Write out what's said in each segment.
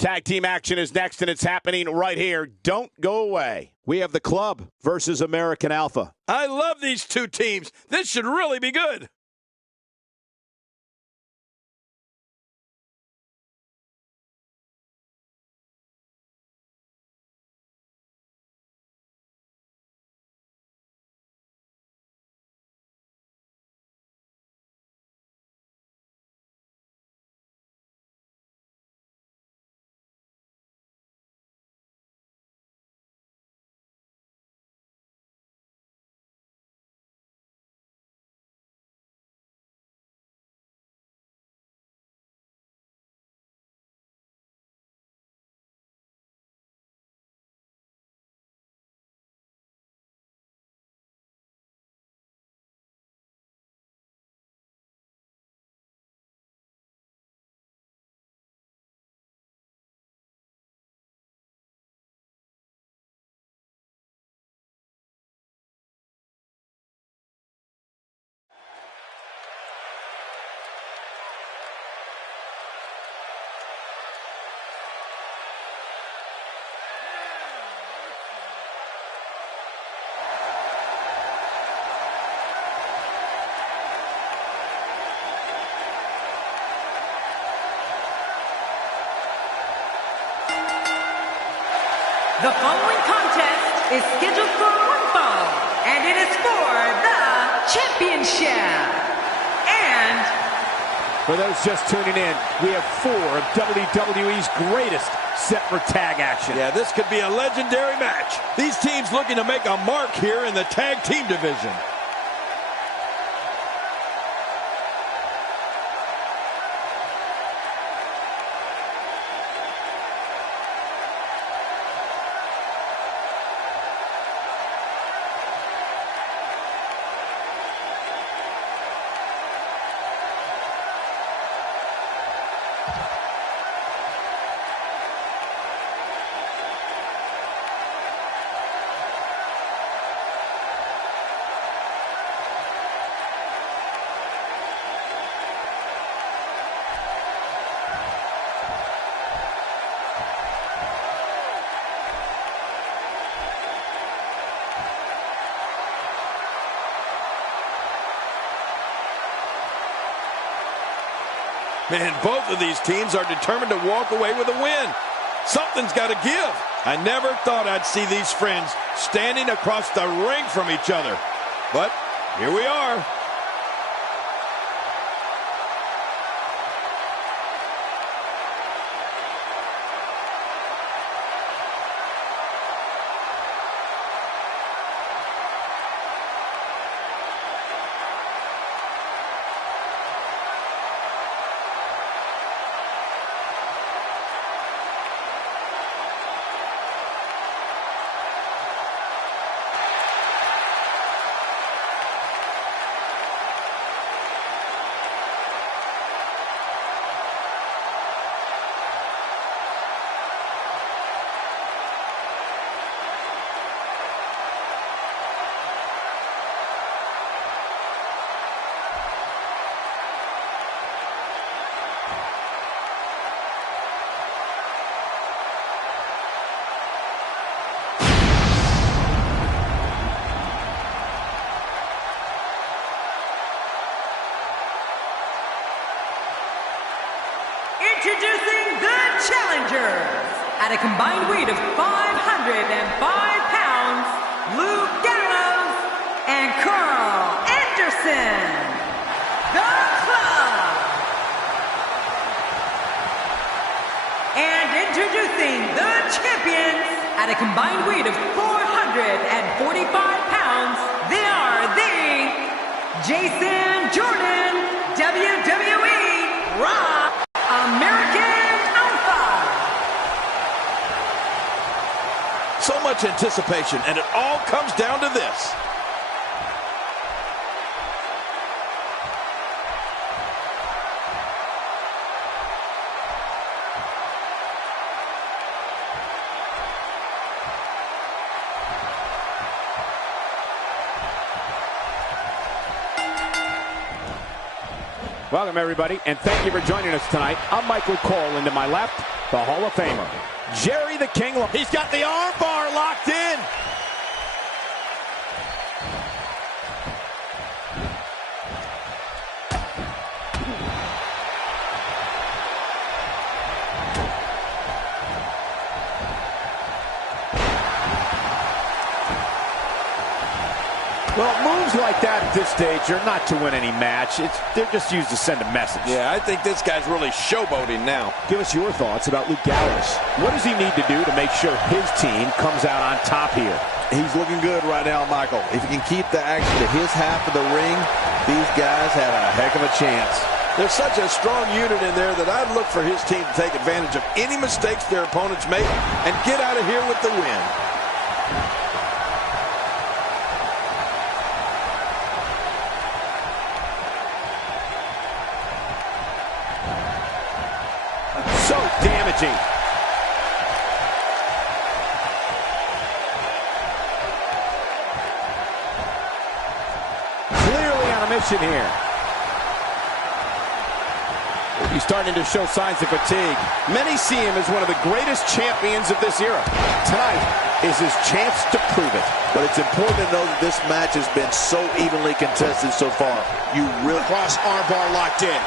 Tag team action is next, and it's happening right here. Don't go away. We have the Club versus American Alpha. I love these two teams. This should really be good. The following contest is scheduled for one fall, and it is for the championship. And for those just tuning in, we have 4 of WWE's greatest set for tag action. Yeah, this could be a legendary match. These teams looking to make a mark here in the tag team division. Man, both of these teams are determined to walk away with a win. Something's got to give. I never thought I'd see these friends standing across the ring from each other. But here we are. introducing the challengers. At a combined weight of 505 pounds, Luke Gallows and Carl Anderson. The Club. And introducing the champions. At a combined weight of 445 pounds, they are the Jason Jordan WWE Raw American Alpha. So much anticipation, and it all comes down to this. Welcome, everybody, and thank you for joining us tonight. I'm Michael Cole, and to my left, The Hall of Famer, Jerry the King. He's got the arm bar locked in. Well, moves like that at this stage are not to win any match. They're just used to send a message. Yeah, I think this guy's really showboating now. Give us your thoughts about Luke Gallows. What does he need to do to make sure his team comes out on top here? He's looking good right now, Michael. If he can keep the action to his half of the ring, these guys have a heck of a chance. There's such a strong unit in there that I'd look for his team to take advantage of any mistakes their opponents make and get out of here with the win. So damaging. Clearly on a mission here. He's starting to show signs of fatigue. Many see him as one of the greatest champions of this era. Tonight is his chance to prove it. But it's important to know that this match has been so evenly contested so far. You really Cross armbar locked in.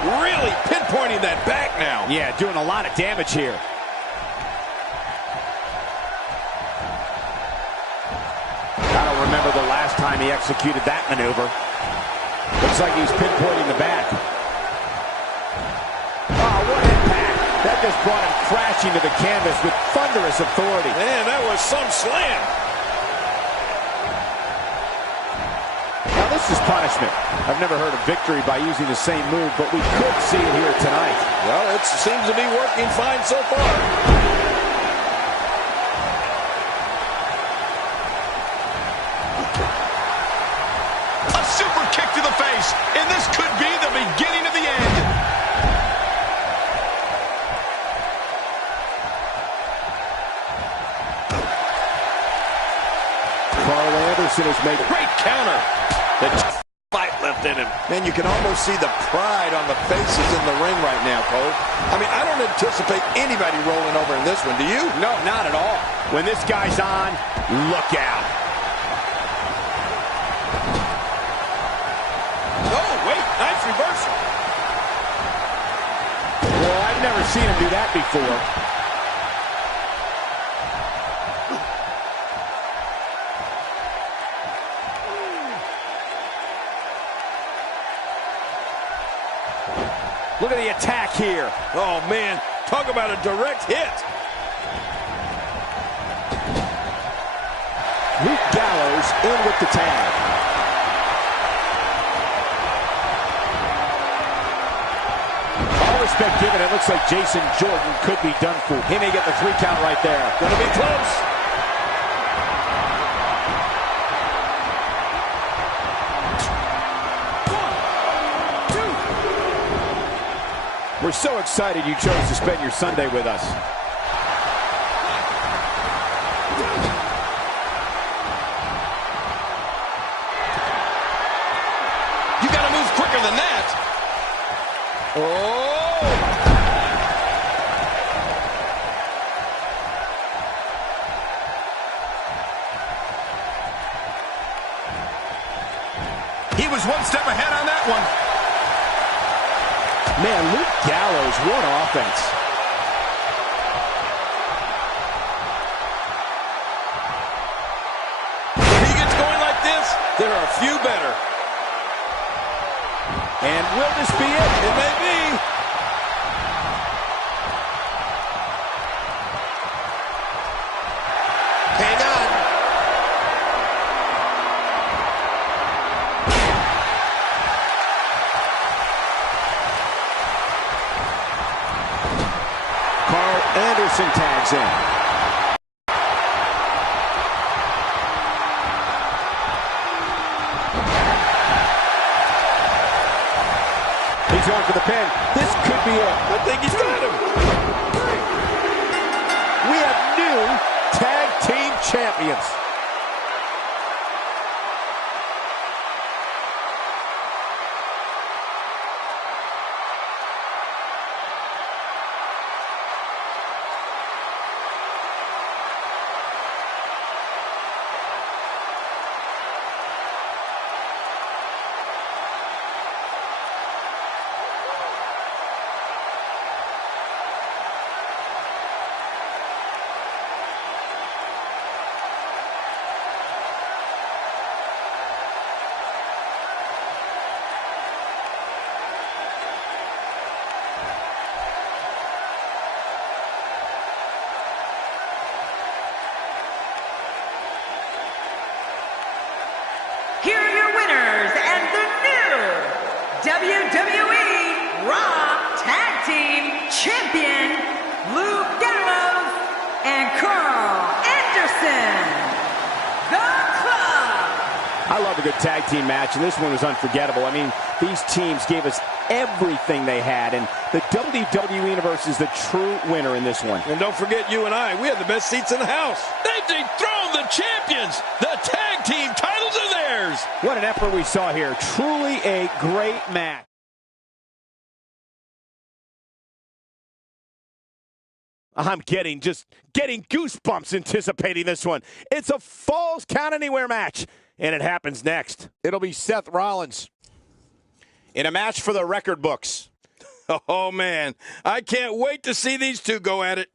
Really pinpointing that back now. Yeah, doing a lot of damage here. I don't remember the last time he executed that maneuver. Looks like he's pinpointing the back. Oh, what impact. That just brought him crashing to the canvas with thunderous authority. Man, that was some slam. Now this is punishment. I've never heard of victory by using the same move, but we could see it here tonight. Well, it seems to be working fine so far. A super kick to the face, and this could be the beginning of the end. Carl Anderson has made Great counter. The fight left in him. Man, you can almost see the pride on the faces in the ring right now, Cole. I mean, I don't anticipate anybody rolling over in this one, do you? No, not at all. When this guy's on, look out. Oh, wait, nice reversal. Well, I've never seen him do that before. Look at the attack here. Oh, man, talk about a direct hit. Luke Gallows in with the tag. All respect given, it looks like Jason Jordan could be done for. He may get the 3 count right there. Gonna be close. We're so excited you chose to spend your Sunday with us. You gotta move quicker than that. Oh! He was one step ahead on that one. Man, Luke Gallows, what offense. If he gets going like this, there are a few better. And will this be it? It may be. Hang on. Carl Anderson tags in. He's going for the pin. This could be it. I think he's got him. We have new tag team champions. Here are your winners and the new WWE Raw Tag Team Champion, Luke Gallows and Carl Anderson, the Club. I love a good tag team match, and this one was unforgettable. I mean, these teams gave us everything they had, and the WWE Universe is the true winner in this one. And don't forget, you and I, we had the best seats in the house. They dethroned the champions. The tag team titles are theirs. What an effort we saw here. Truly a great match. I'm getting goosebumps anticipating this one. It's a Falls Count Anywhere match, and it happens next. It'll be Seth Rollins in a match for the record books. Oh, man. I can't wait to see these two go at it.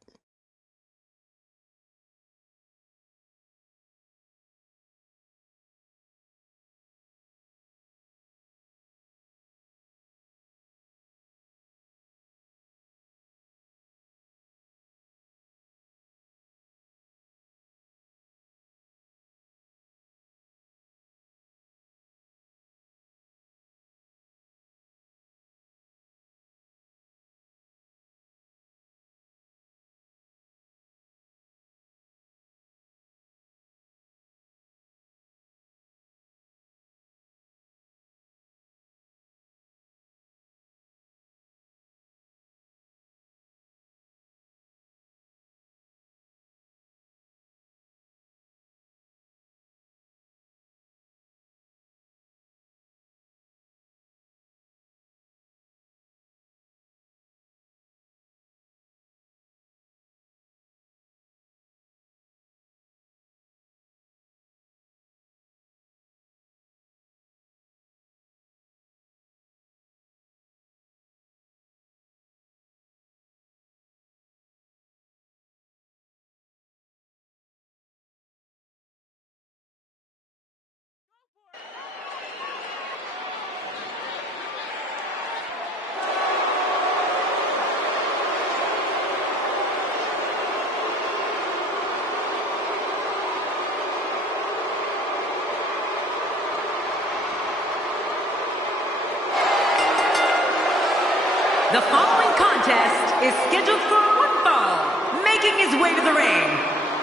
The following contest is scheduled for one fall. Making his way to the ring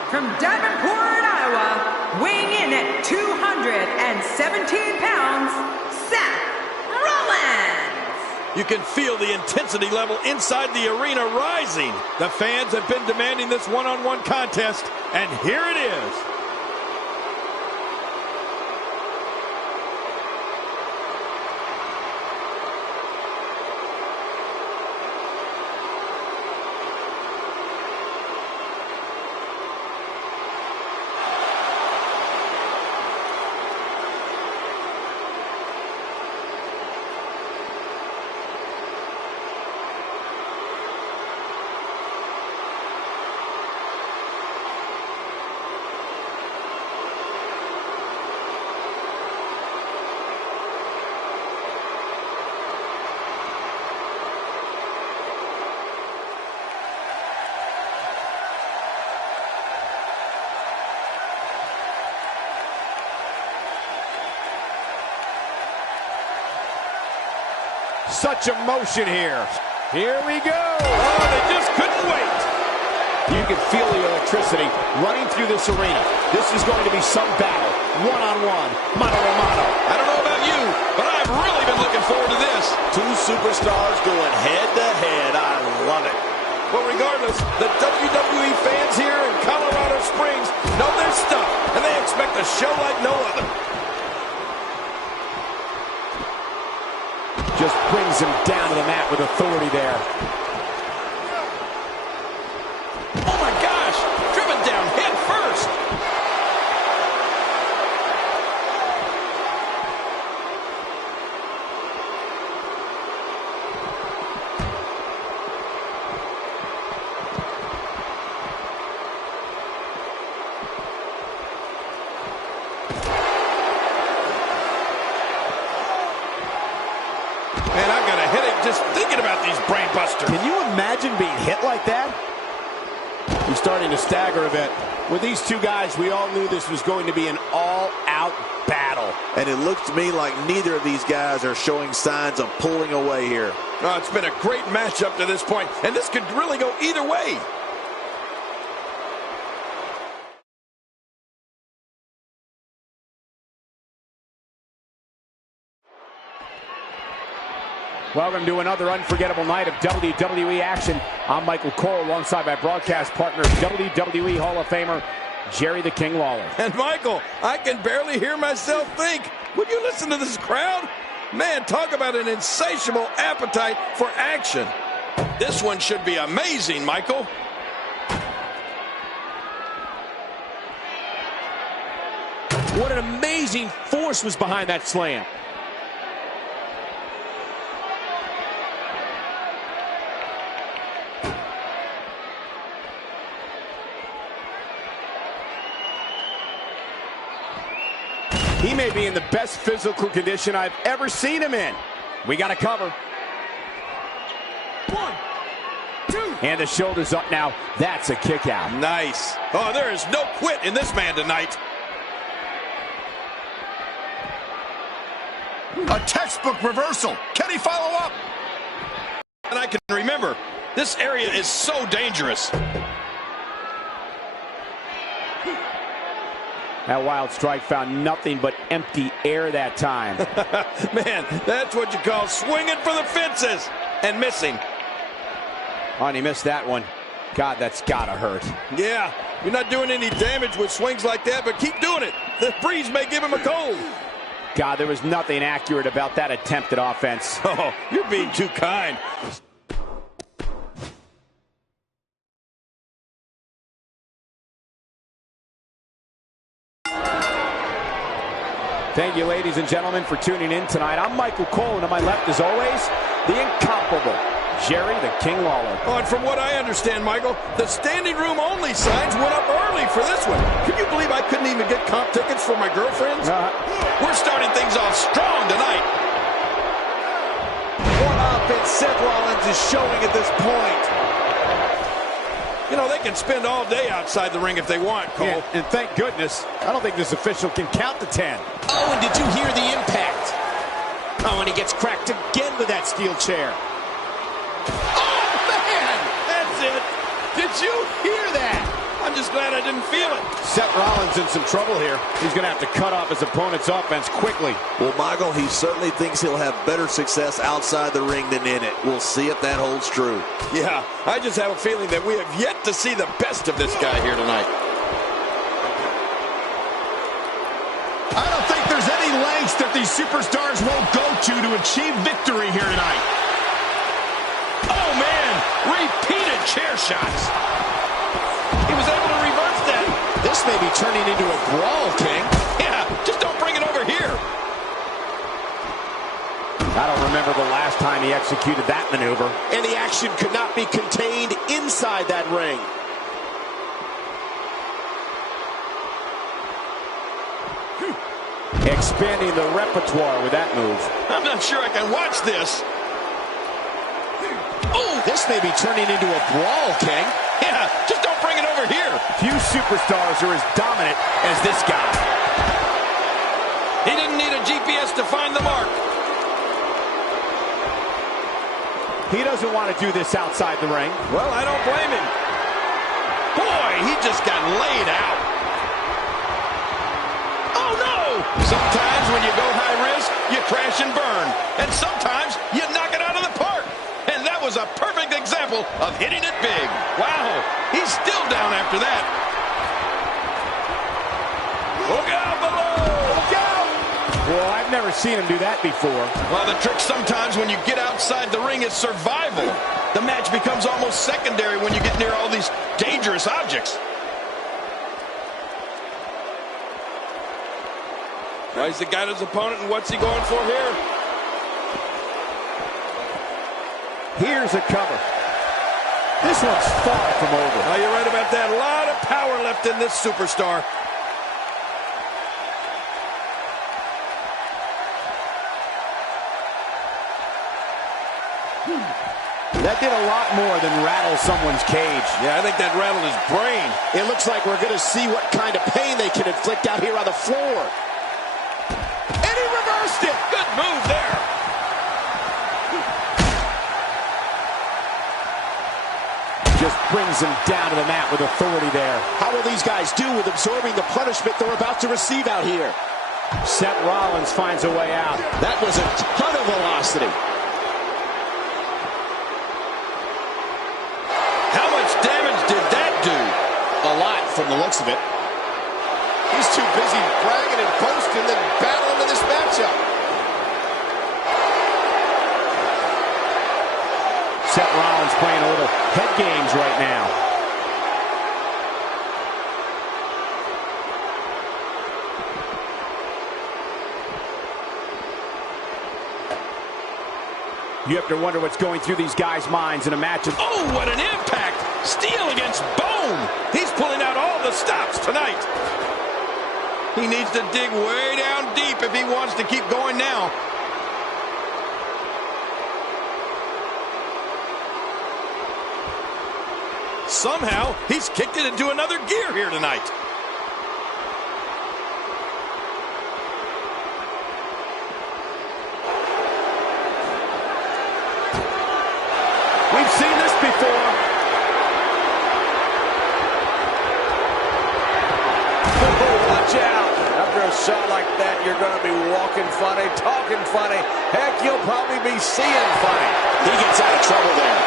from Davenport, Iowa, weighing in at 217 pounds, Seth Rollins. You can feel the intensity level inside the arena rising. The fans have been demanding this one-on-one contest, and here it is. Such emotion here. Here we go. Oh, they just couldn't wait. You can feel the electricity running through this arena. This is going to be some battle. One-on-one, mano-a-mano. I don't know about you, but I've really been looking forward to this. this. Two superstars going head-to-head. I love it. Well, regardless, the WWE fans here in Colorado Springs know their stuff, and they expect a show like no other. Just brings him down to the mat with authority there. Oh my gosh, driven down head first. Man, I've got a headache just thinking about these brain busters. Can you imagine being hit like that? He's starting to stagger a bit. With these two guys, we all knew this was going to be an all-out battle. And it looks to me like neither of these guys are showing signs of pulling away here. Oh, it's been a great match up to this point, and this could really go either way. Welcome to another unforgettable night of WWE action. I'm Michael Cole alongside my broadcast partner, WWE Hall of Famer, Jerry the King Lawler. And Michael, I can barely hear myself think. Would you listen to this crowd? Man, talk about an insatiable appetite for action. This one should be amazing, Michael. What an amazing force was behind that slam. He may be in the best physical condition I've ever seen him in. We got to cover. 1, 2. And the shoulders up now. That's a kick out. Nice. Oh, there is no quit in this man tonight. A textbook reversal. Can he follow up? And I can remember, this area is so dangerous. That wild strike found nothing but empty air that time. Man, that's what you call swinging for the fences and missing. Oh, and he missed that one. God, that's gotta hurt. Yeah, you're not doing any damage with swings like that, but keep doing it. The breeze may give him a cold. God, there was nothing accurate about that attempt at offense. Oh, you're being too kind. Thank you, ladies and gentlemen, for tuning in tonight. I'm Michael Cole, and to my left, as always, the incomparable Jerry the King Lawler. Oh, and from what I understand, Michael, the standing room only signs went up early for this one. Can you believe I couldn't even get comp tickets for my girlfriends? We're starting things off strong tonight. What offense Seth Rollins is showing at this point. You know, they can spend all day outside the ring if they want, Cole. Yeah, and thank goodness, I don't think this official can count to 10. Oh, and did you hear the impact? Oh, and he gets cracked again with that steel chair. Oh, man! That's it! Did you hear that? I'm just glad I didn't feel it. Seth Rollins in some trouble here. He's going to have to cut off his opponent's offense quickly. Well, Michael, he certainly thinks he'll have better success outside the ring than in it. We'll see if that holds true. Yeah, I just have a feeling that we have yet to see the best of this guy here tonight. I don't think there's any lengths that these superstars won't go to achieve victory here tonight. Oh, man! Repeated chair shots. He was able to reverse that. This may be turning into a brawl, King. Yeah, just don't bring it over here. I don't remember the last time he executed that maneuver. And the action could not be contained inside that ring. Expanding the repertoire with that move. I'm not sure I can watch this. Oh, this may be turning into a brawl, King. Yeah, just don't bring it over here. Few superstars are as dominant as this guy. He didn't need a GPS to find the mark. He doesn't want to do this outside the ring. Well, I don't blame him. Boy, he just got laid out. Oh, no! Sometimes when you go high risk, you crash and burn. And sometimes you knock it out of the park. And that was a perfect example of hitting it big. Wow, he's still down after that. Look out below! Look out! Well, I've never seen him do that before. Well, the trick sometimes when you get outside the ring is survival. The match becomes almost secondary when you get near all these dangerous objects. Well, he's got his opponent, and what's he going for here? Here's a cover. This one's far from over. Oh, you're right about that. A lot of power left in this superstar. That did a lot more than rattle someone's cage. Yeah, I think that rattled his brain. It looks like we're going to see what kind of pain they can inflict out here on the floor. And he reversed it. Good move there. Just brings him down to the mat with authority there. How will these guys do with absorbing the punishment they're about to receive out here? Seth Rollins finds a way out. That was a ton of velocity. How much damage did that do? A lot from the looks of it. He's too busy bragging and boasting than battling in this matchup. Seth Rollins playing a little head games right now. You have to wonder what's going through these guys' minds in a match of... Oh, what an impact! Steel against bone! He's pulling out all the stops tonight. He needs to dig way down deep if he wants to keep going now. Somehow, he's kicked it into another gear here tonight. We've seen this before. Oh, watch out. After a shot like that, you're going to be walking funny, talking funny. Heck, you'll probably be seeing funny. He gets out of trouble there.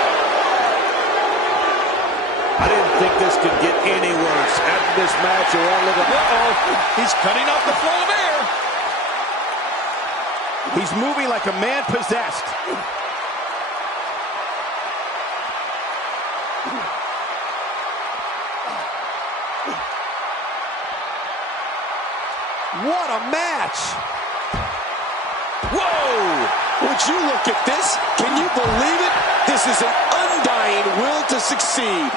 I didn't think this could get any worse. After this match, it won't look like... Uh-oh, he's cutting off the flow of air. He's moving like a man possessed. What a match! Whoa! Would you look at this? Can you believe it? This is an undying will to succeed.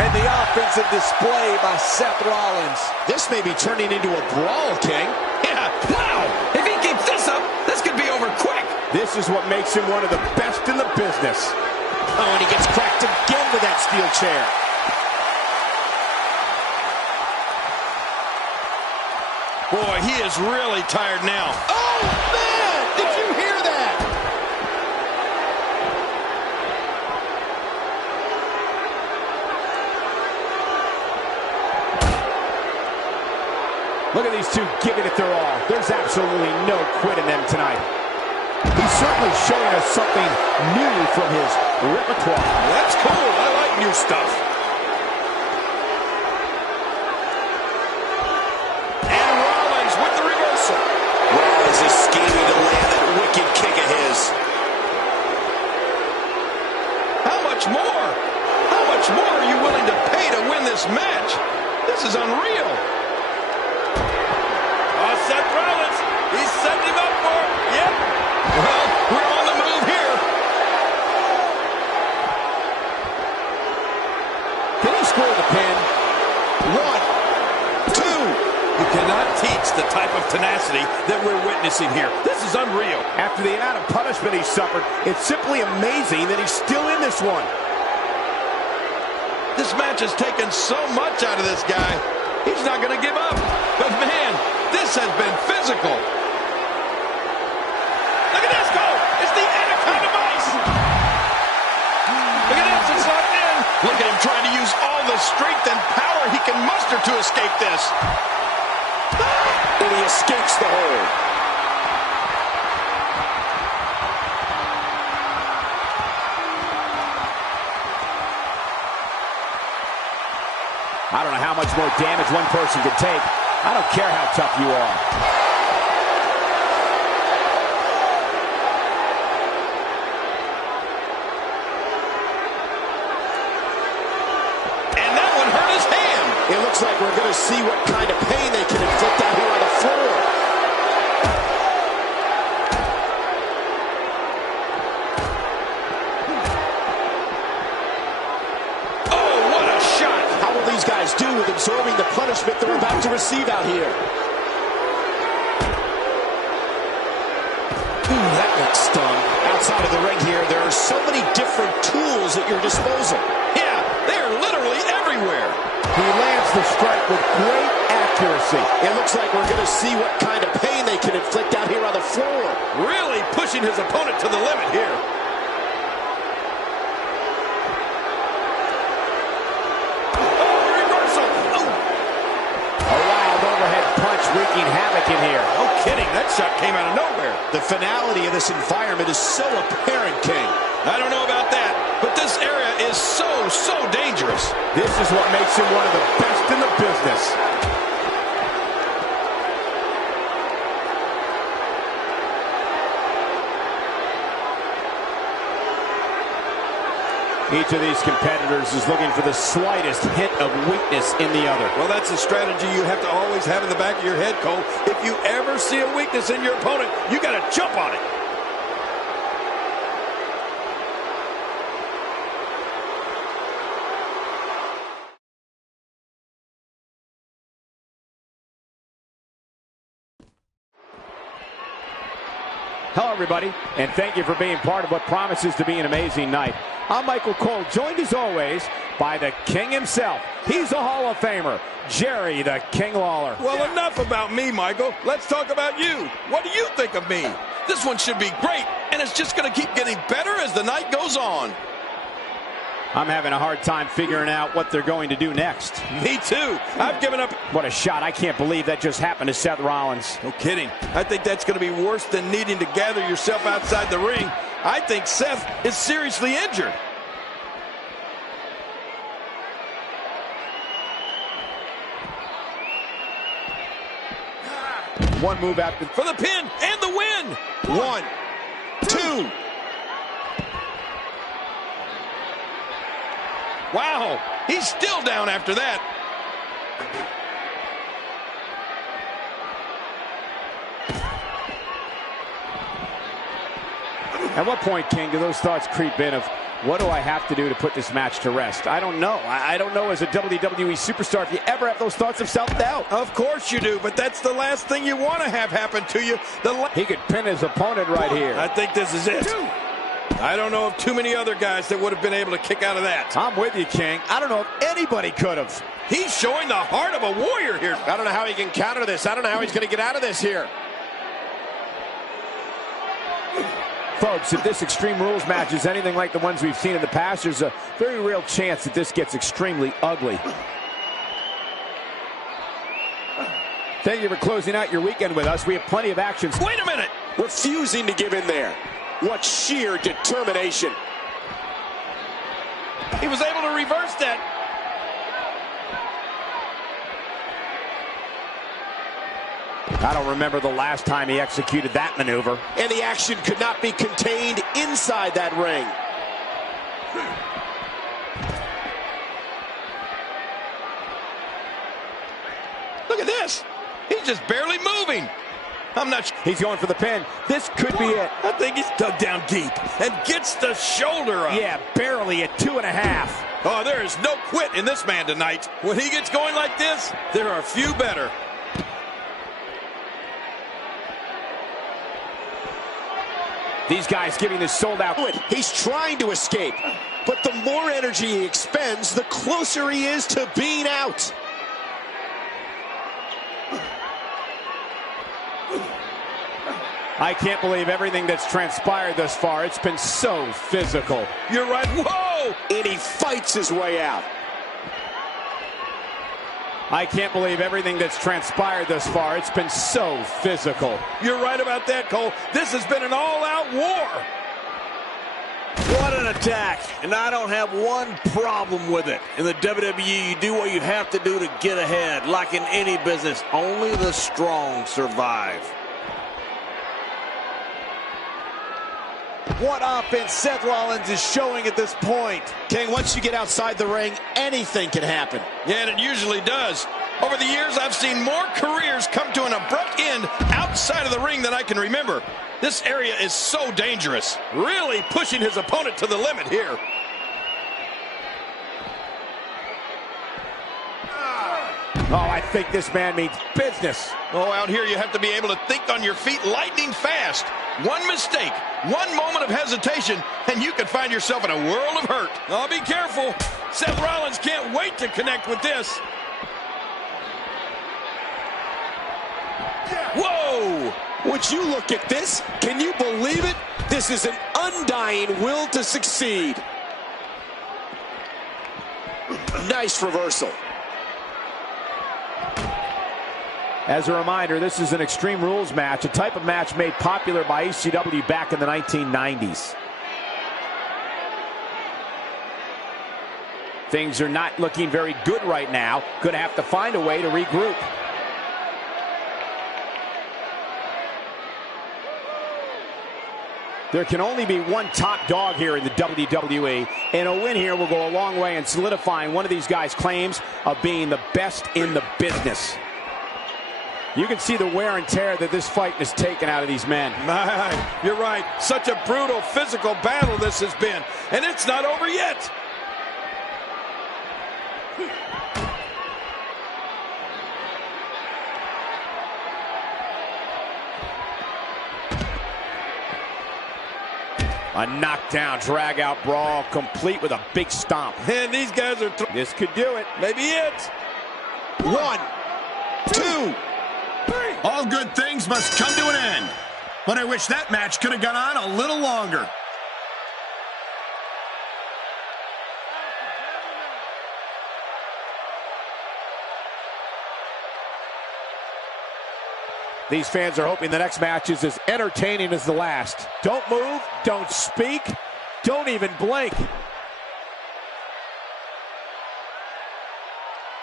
And the offensive display by Seth Rollins. This may be turning into a brawl, King. Yeah, wow! If he keeps this up, this could be over quick. This is what makes him one of the best in the business. Oh, and he gets cracked again with that steel chair. Boy, he is really tired now. Oh, man! Did you hear that? Look at these two giving it their all. There's absolutely no quit in them tonight. He's certainly showing us something new from his repertoire. That's cool. I like new stuff. And Rollins with the reversal. Rollins is scheming to land that wicked kick of his. How much more? How much more are you willing to pay to win this match? This is unreal. Oh, Seth Rollins. He's setting him up for it. Yep. Well, we're on the move here. Can he score the pin? 1, 2. You cannot teach the type of tenacity that we're witnessing here. This is unreal. After the amount of punishment he suffered, it's simply amazing that he's still in this one. This match has taken so much out of this guy. He's not going to give up. But, man, this has been physical. Look at this go. It's the Anaconda Vice. Look at this. Look at him trying to use all the strength and power he can muster to escape this. And he escapes the hold. I don't know how much more damage one person could take. I don't care how tough you are. And that one hurt his hand. It looks like we're going to see what kind of pain they can inflict out here on the floor. Oh, what a shot. How will these guys do with absorbing the punishment they're about to receive out here? Ooh, that one stung. Outside of the ring here, there are so many different tools at your disposal. Yeah, they're literally everywhere. He lands the strike with great accuracy. It looks like we're going to see what kind of pain they can inflict out here on the floor. Really pushing his opponent to the limit here. Wreaking havoc in here. No kidding, that shot came out of nowhere. The finality of this environment is so apparent, King. I don't know about that, but this area is so dangerous. This is what makes him one of the best in the business. Each of these competitors is looking for the slightest hint of weakness in the other. Well, that's a strategy you have to always have in the back of your head, Cole. If you ever see a weakness in your opponent, you got to jump on it. Hello, everybody, and thank you for being part of what promises to be an amazing night. I'm Michael Cole, joined as always by the King himself. He's a Hall of Famer, Jerry the King Lawler. Well, enough about me, Michael. Let's talk about you. What do you think of me? This one should be great, and it's just going to keep getting better as the night goes on. I'm having a hard time figuring out what they're going to do next. Me too. I've given up. What a shot. I can't believe that just happened to Seth Rollins. No kidding. I think that's going to be worse than needing to gather yourself outside the ring. I think Seth is seriously injured. One move after for the pin and the win. 1, 2. Wow, he's still down after that. At what point, King, do those thoughts creep in of, what do I have to do to put this match to rest? I don't know. I don't know as a WWE superstar if you ever have those thoughts of self-doubt. Of course you do, but that's the last thing you want to have happen to you. He could pin his opponent right here. I think this is it. I don't know of too many other guys that would have been able to kick out of that. I'm with you, King. I don't know if anybody could have. He's showing the heart of a warrior here. I don't know how he can counter this. I don't know how he's going to get out of this here. Folks, if this Extreme Rules match is anything like the ones we've seen in the past, there's a very real chance that this gets extremely ugly. Thank you for closing out your weekend with us. We have plenty of actions. Wait a minute! Refusing to give in there. What sheer determination. He was able to reverse that. I don't remember the last time he executed that maneuver. And the action could not be contained inside that ring. Look at this. He's just barely moving. I'm not sure. He's going for the pin. This could be it. I think he's dug down deep and gets the shoulder up. Yeah, barely at 2.5. Oh, there is no quit in this man tonight. When he gets going like this, there are few better. These guys giving this sold out. He's trying to escape, but the more energy he expends, the closer he is to being out. I can't believe everything that's transpired thus far. It's been so physical. You're right. Whoa! Whoa! And he fights his way out. I can't believe everything that's transpired thus far. It's been so physical. You're right about that, Cole. This has been an all-out war. What an attack. And I don't have one problem with it. In the WWE, you do what you have to do to get ahead. Like in any business, only the strong survive. What offense Seth Rollins is showing at this point. King, once you get outside the ring, anything can happen. Yeah, and it usually does. Over the years, I've seen more careers come to an abrupt end outside of the ring than I can remember. This area is so dangerous. Really pushing his opponent to the limit here. Oh, I think this man means business. Oh, out here you have to be able to think on your feet lightning fast. One mistake, one moment of hesitation, and you could find yourself in a world of hurt. Oh, be careful. Seth Rollins can't wait to connect with this. Whoa! Would you look at this? Can you believe it? This is an undying will to succeed. Nice reversal. As a reminder, this is an Extreme Rules match, a type of match made popular by ECW back in the 1990s. Things are not looking very good right now. Going to have to find a way to regroup. There can only be one top dog here in the WWE, and a win here will go a long way in solidifying one of these guys' claims of being the best in the business. You can see the wear and tear that this fight has taken out of these men. My, you're right. Such a brutal physical battle this has been, and it's not over yet. A knockdown, drag-out brawl, complete with a big stomp. And these guys are... This could do it. Maybe it. 1, 2, 3. All good things must come to an end. But I wish that match could have gone on a little longer. These fans are hoping the next match is as entertaining as the last. Don't move, don't speak, don't even blink.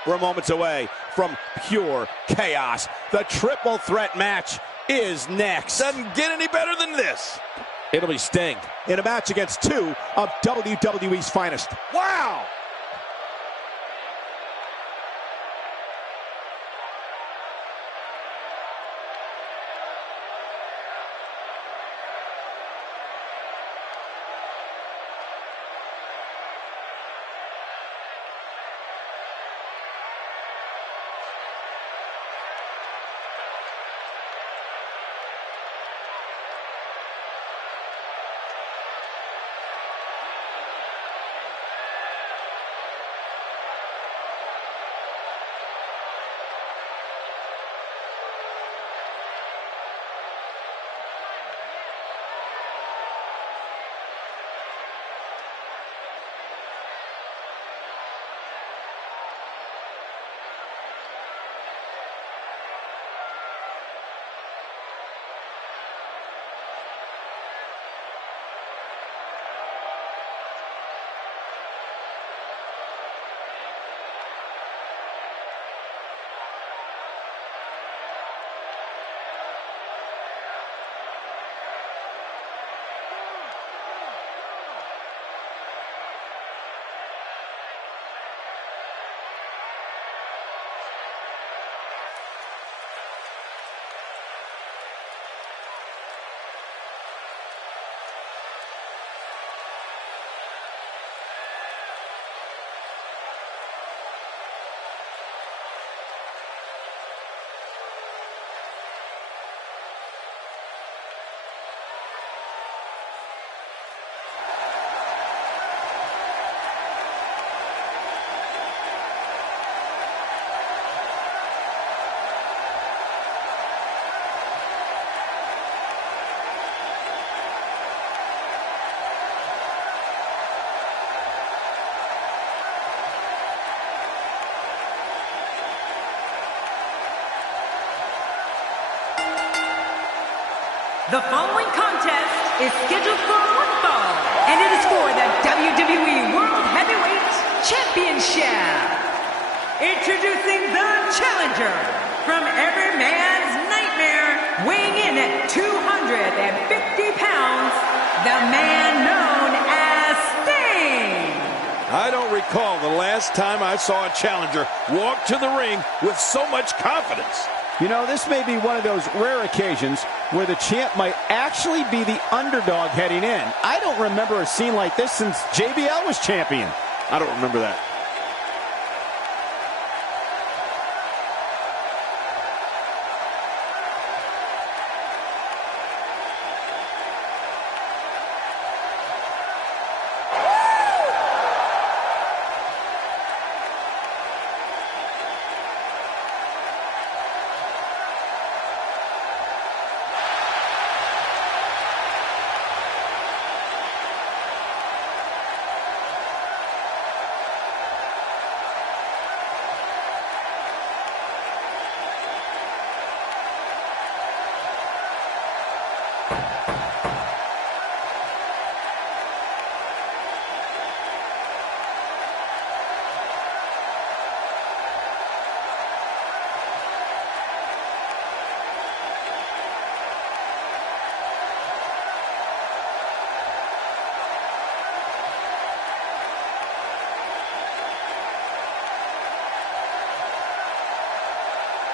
We're moments away from pure chaos. The triple threat match is next. Doesn't get any better than this. It'll be Sting in a match against two of WWE's finest. Wow! The following contest is scheduled for one fall, and it is for the WWE World Heavyweight Championship. Introducing the challenger from every man's nightmare, weighing in at 250 pounds, the man known as Sting. I don't recall the last time I saw a challenger walk to the ring with so much confidence. You know, this may be one of those rare occasions where the champ might actually be the underdog heading in. I don't remember a scene like this since JBL was champion. I don't remember that.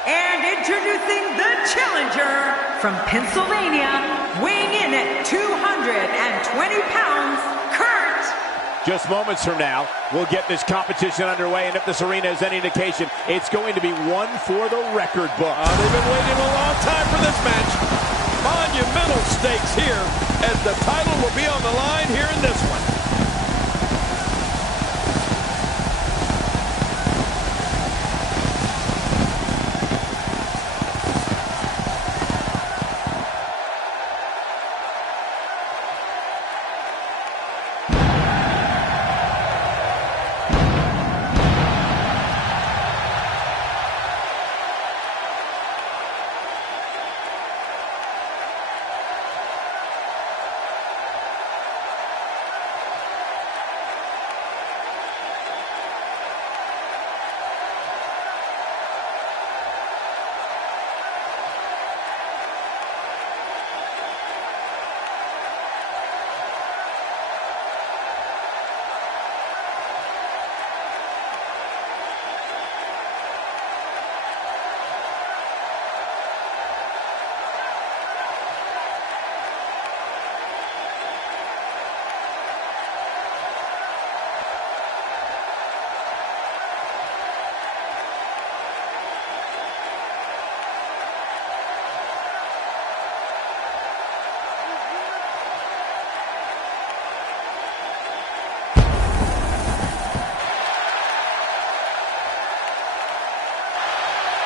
And introducing the challenger from Pennsylvania, weighing in at 220 pounds, Kurt. Just moments from now, we'll get this competition underway, and if this arena is any indication, it's going to be one for the record book. They've been waiting a long time for this match. Monumental stakes here, as the title will be on the line here in this one.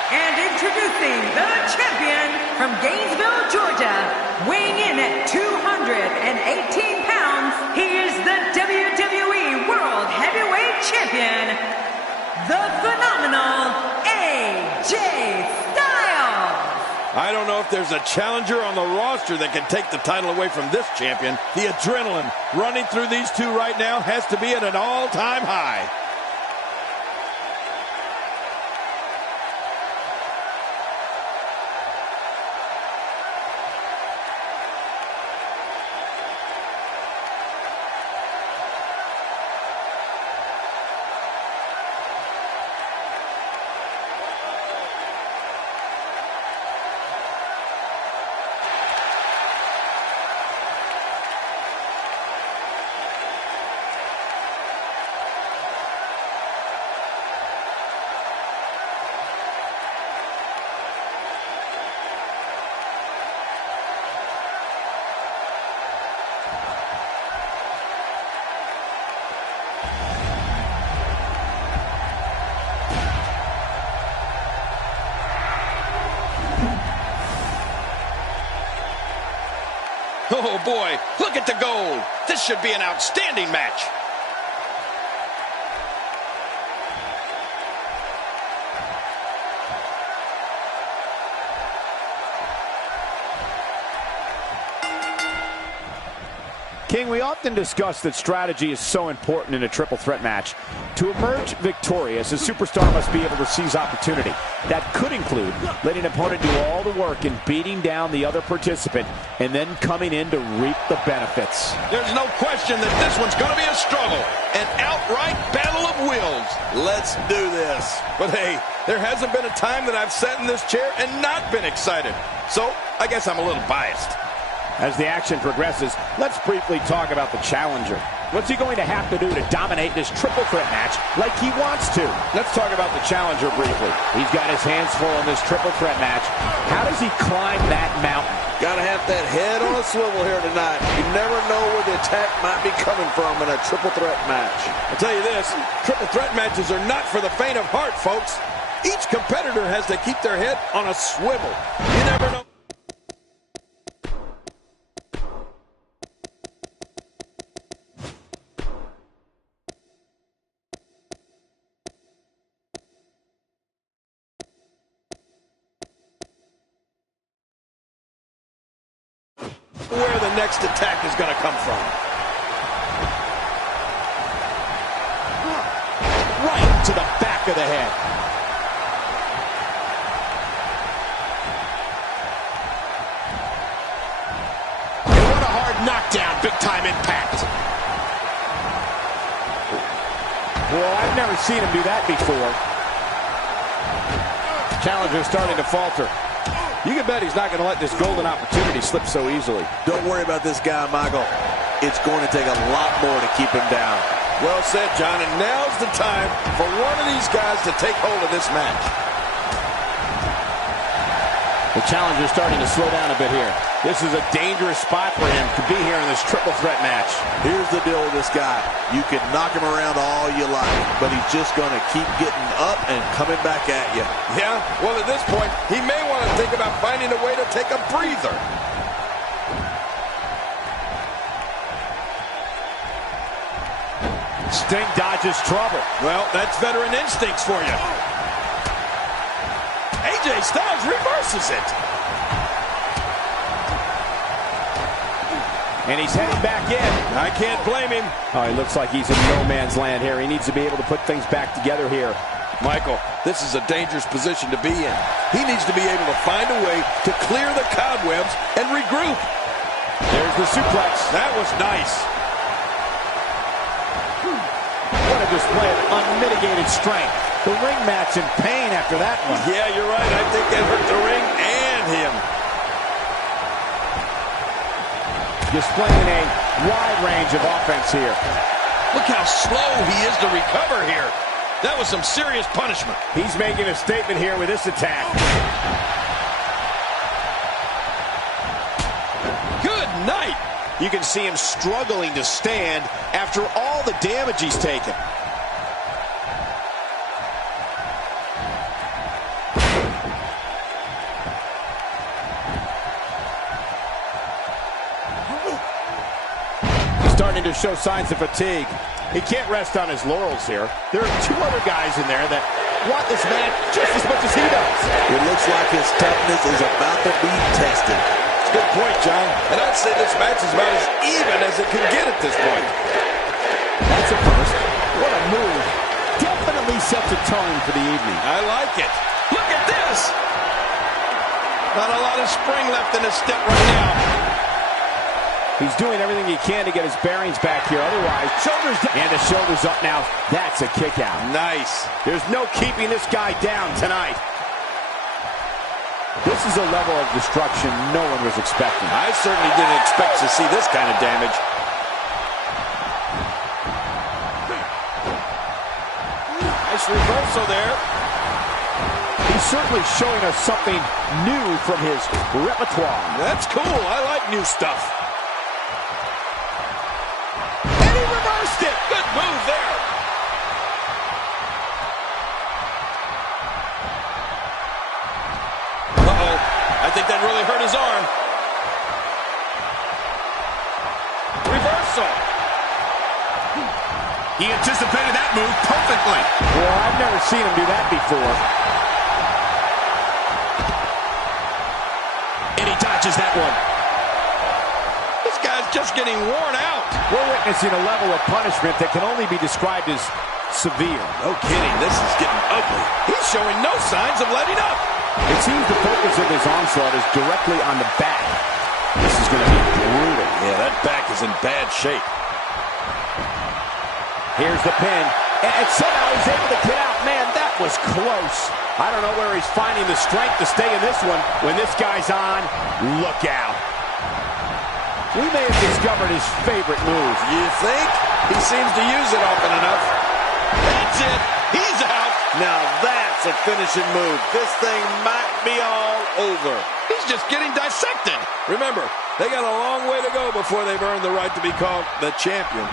And introducing the champion from Gainesville, Georgia, weighing in at 218 pounds, he is the WWE World Heavyweight Champion, the phenomenal AJ Styles. I don't know if there's a challenger on the roster that can take the title away from this champion. The adrenaline running through these two right now has to be at an all-time high. Oh, boy, look at the gold. This should be an outstanding match. King, we often discuss that strategy is so important in a triple threat match. To emerge victorious, a superstar must be able to seize opportunity. That could include letting an opponent do all the work and beating down the other participant and then coming in to reap the benefits. There's no question that this one's going to be a struggle, an outright battle of wills. Let's do this. But hey, there hasn't been a time that I've sat in this chair and not been excited. So I guess I'm a little biased. As the action progresses, let's briefly talk about the challenger. What's he going to have to do to dominate this triple threat match like he wants to? Let's talk about the challenger briefly. He's got his hands full in this triple threat match. How does he climb that mountain? Gotta have that head on a swivel here tonight. You never know where the attack might be coming from in a triple threat match. I'll tell you this, triple threat matches are not for the faint of heart, folks. Each competitor has to keep their head on a swivel. You never know. Where the next attack is going to come from. Right to the back of the head. And what a hard knockdown, big-time impact. Well, I've never seen him do that before. Challenger's starting to falter. You can bet he's not going to let this golden opportunity slip so easily. Don't worry about this guy, Michael. It's going to take a lot more to keep him down. Well said, John, and now's the time for one of these guys to take hold of this match. The challenger's starting to slow down a bit here. This is a dangerous spot for him to be here in this triple threat match. Here's the deal with this guy. You can knock him around all you like, but he's just going to keep getting up and coming back at you. Yeah, well, at this point, he may want to think about finding a way to take a breather. Sting dodges trouble. Well, that's veteran instincts for you. AJ Styles reverses it. And he's heading back in. I can't blame him. Oh, he looks like he's in no man's land here. He needs to be able to put things back together here. Michael, this is a dangerous position to be in. He needs to be able to find a way to clear the cobwebs and regroup. There's the suplex. That was nice. What a display of unmitigated strength. The ring match in pain after that one. Yeah, you're right. I think that hurt the ring and him. Displaying a wide range of offense here. Look how slow he is to recover here. That was some serious punishment. He's making a statement here with this attack. Good night. You can see him struggling to stand after all the damage he's taken. Starting to show signs of fatigue. He can't rest on his laurels here. There are two other guys in there that want this match just as much as he does. It looks like his toughness is about to be tested. That's a good point, John. And I'd say this match is about as even as it can get at this point. That's a first. What a move. Definitely sets a tone for the evening. I like it. Look at this. Not a lot of spring left in his step right now. He's doing everything he can to get his bearings back here. Otherwise, shoulders down. And the shoulders up now. That's a kick out. Nice. There's no keeping this guy down tonight. This is a level of destruction no one was expecting. I certainly didn't expect to see this kind of damage. Nice reversal there. He's certainly showing us something new from his repertoire. That's cool. I like new stuff. Good move there. Uh-oh. I think that really hurt his arm. Reversal. He anticipated that move perfectly. Well, I've never seen him do that before. And he dodges that one. This guy's just getting worn out. We're witnessing a level of punishment that can only be described as severe. No kidding, this is getting ugly. He's showing no signs of letting up. It seems the focus of his onslaught is directly on the back. This is going to be brutal. Yeah, that back is in bad shape. Here's the pin. And somehow he's able to get out. Man, that was close. I don't know where he's finding the strength to stay in this one. When this guy's on, look out. We may have discovered his favorite move. You think? He seems to use it often enough. That's it. He's out. Now that's a finishing move. This thing might be all over. He's just getting dissected. Remember, they got a long way to go before they've earned the right to be called the champion.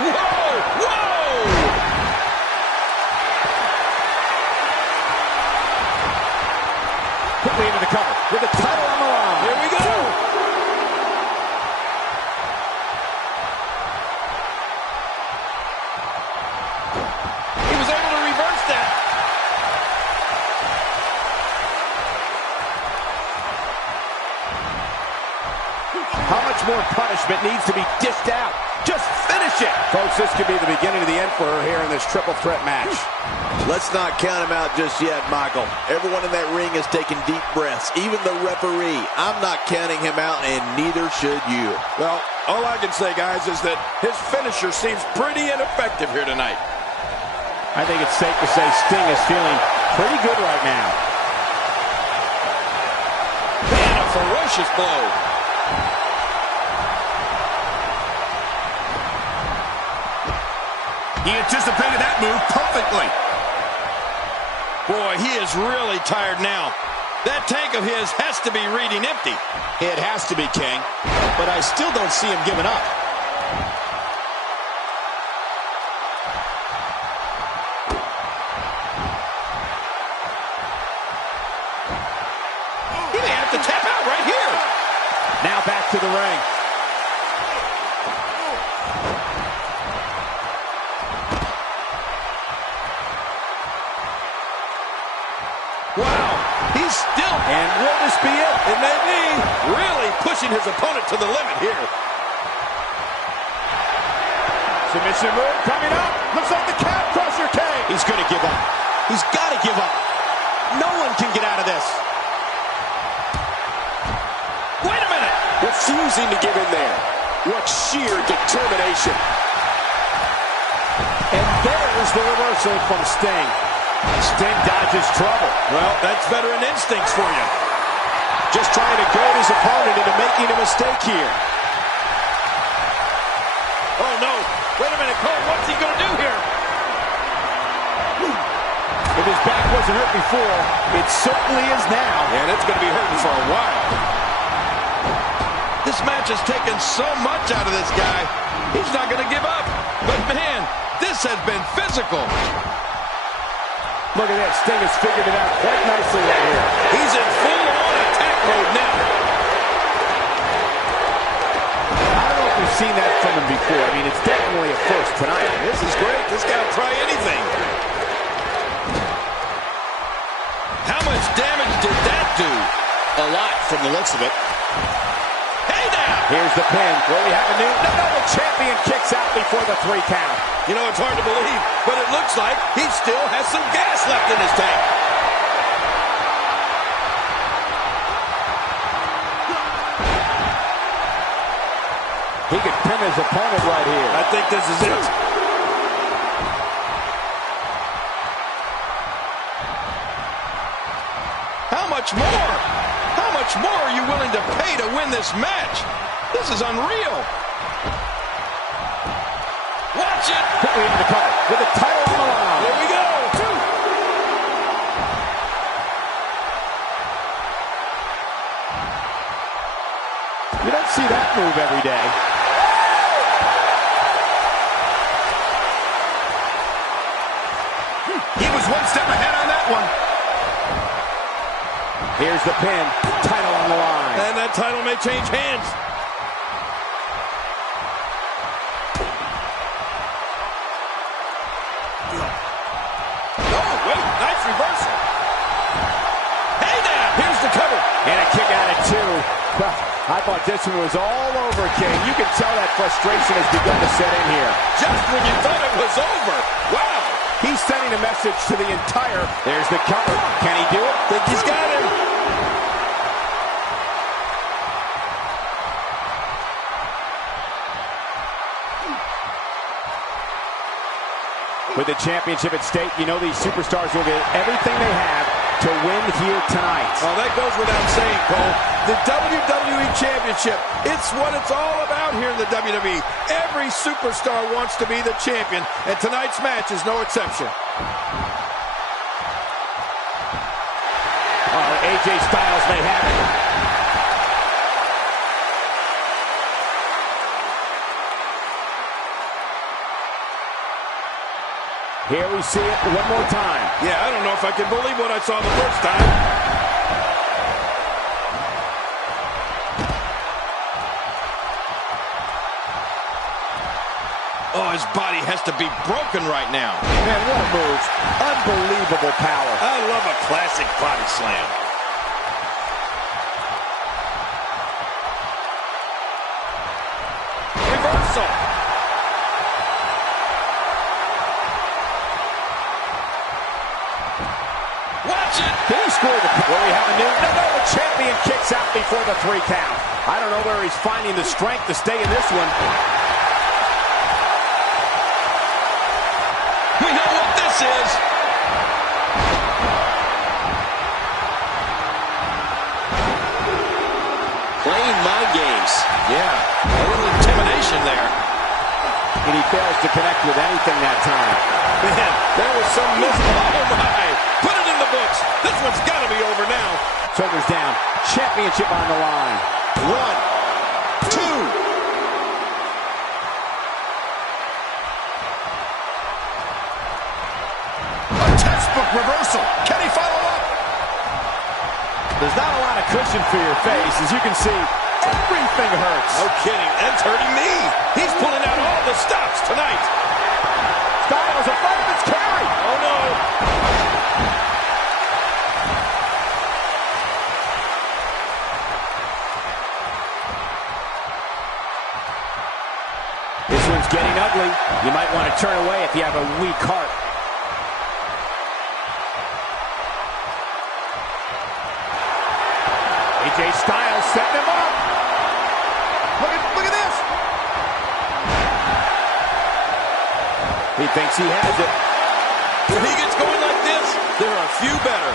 Whoa! Whoa! Quickly into the cover with the title on the line. Here we go. He was able to reverse that. How much more punishment needs to be dished out? Just finish it! Folks, this could be the beginning of the end for her here in this triple threat match. Let's not count him out just yet, Michael. Everyone in that ring is taking deep breaths, even the referee. I'm not counting him out, and neither should you. Well, all I can say, guys, is that his finisher seems pretty ineffective here tonight. I think it's safe to say Sting is feeling pretty good right now. And a ferocious blow. He anticipated that move perfectly. Boy, he is really tired now. That tank of his has to be reading empty. It has to be, King. But I still don't see him giving up. He may have to tap out right here. Now back to the ring. Wow, he's still... And will this be it? It may be. Really pushing his opponent to the limit here. Submission move coming up. Looks like the calf crusher came. He's going to give up. He's got to give up. No one can get out of this. Wait a minute. Refusing to give in there. What sheer determination. And there's the reversal from Sting. Sting dodges trouble. Well, that's veteran instincts for you. Just trying to goad his opponent into making a mistake here. Oh, no. Wait a minute, Cole. What's he going to do here? If his back wasn't hurt before, it certainly is now. And it's going to be hurting for a while. This match has taken so much out of this guy. He's not going to give up. But, man, this has been physical. Look at that. Sting has figured it out quite nicely right here. He's in full-on attack mode now. I don't know if we've seen that from him before. I mean, it's definitely a first tonight. This is great. This guy will try anything. How much damage did that do? A lot from the looks of it. Hey now! Here's the pin. Will we have a new? No, the champion kicks out before the 3 count. You know, it's hard to believe, but it looks like he still has some gas left in his tank. He could pin his opponent right here. I think this is it. How much more? How much more are you willing to pay to win this match? This is unreal. Watch it. Quickly into the cover with the title on the line. Here we go. You don't see that move every day. He was one step ahead on that one. Here's the pin. Title on the line. And that title may change hands. Oh, wait. Nice reversal. Hey now. Here's the cover. And a kick out at 2. Well, I thought this one was all over, King. You can tell that frustration has begun to set in here. Just when you thought it was over. Wow. He's sending a message to the entire... There's the cover. Can he do it? Think he's got him. With the championship at stake, you know these superstars will get everything they have to win here tonight. Well, that goes without saying, Cole. The WWE Championship, it's what it's all about here in the WWE. Every superstar wants to be the champion, and tonight's match is no exception. AJ Styles may have it. Here we see it one more time. Yeah, I don't know if I can believe what I saw the first time. Oh, his body has to be broken right now. Man, what a move. Unbelievable power. I love a classic body slam. Reversal. Watch it. He scored the... Well, we have a new... No, the champion kicks out before the 3 count. I don't know where he's finding the strength to stay in this one. We know what this is. Playing mind games. Yeah, a little intimidation there. And he fails to connect with anything that time. Man, there was some miss. Oh, my. Put it in the books. This one's got to be over now. Shoulders down. Championship on the line. 1, 2. Textbook reversal. Can he follow up? There's not a lot of cushion for your face. As you can see, everything hurts. No kidding. That's hurting me. He's pulling out all the stops tonight. Styles, a fireman's carry. Oh, no. This one's getting ugly. You might want to turn away if you have a weak heart. AJ Styles setting him up. Look at this. He thinks he has it. If he gets going like this, there are a few better.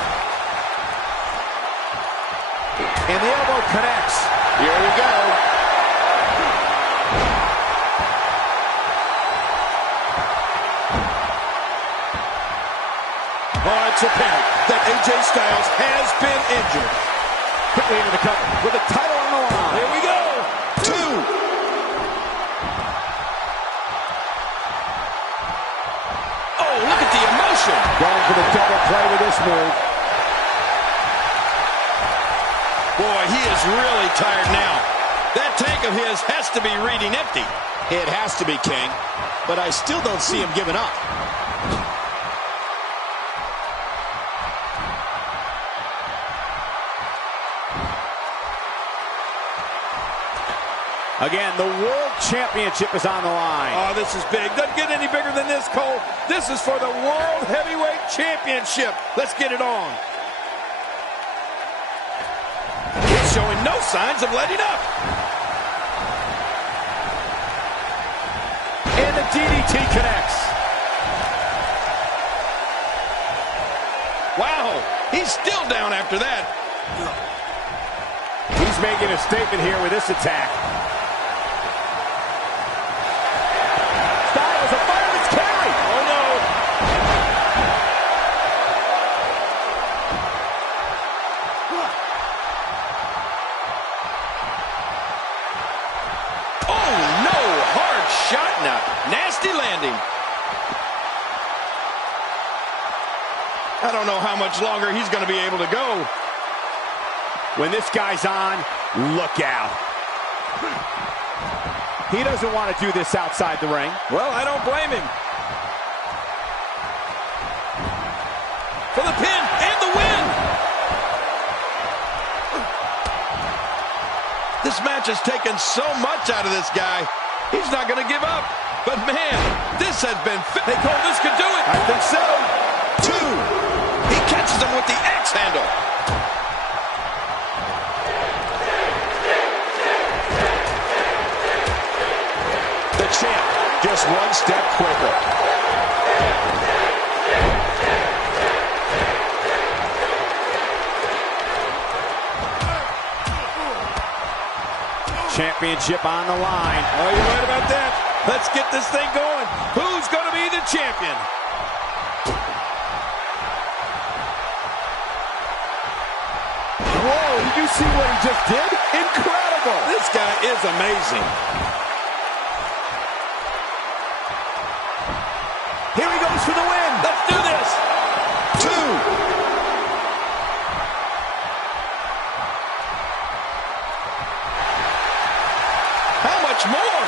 And the elbow connects. Here we go. Oh, it's apparent that AJ Styles has been injured. Quickly into the cover with the title on the line. Here we go. 2. Oh, look at the emotion. Going for the double play with this move. Boy, he is really tired now. That tank of his has to be reading empty. It has to be, King. But I still don't see him giving up. Again, the World Championship is on the line. Oh, this is big. Doesn't get any bigger than this, Cole. This is for the World Heavyweight Championship. Let's get it on. He's showing no signs of letting up. And the DDT connects. Wow, he's still down after that. He's making a statement here with this attack. Styles, a fireman's carry. Oh, no. Oh, no. Hard shot now. Nasty landing. I don't know how much longer he's going to be able to go. When this guy's on, look out. He doesn't want to do this outside the ring. Well, I don't blame him. For the pin and the win. This This match has taken so much out of this guy. He's not going to give up. But, man, this has been... Hey, Cole, this could do it. I think so. 2. He catches him with the X handle. The champ, just one step quicker. Championship on the line. Oh, you're right about that. Let's get this thing going. Who's going to be the champion? Whoa, did you see what he just did? Incredible. This guy is amazing. Here he goes for the win. Let's do this. 2. How much more?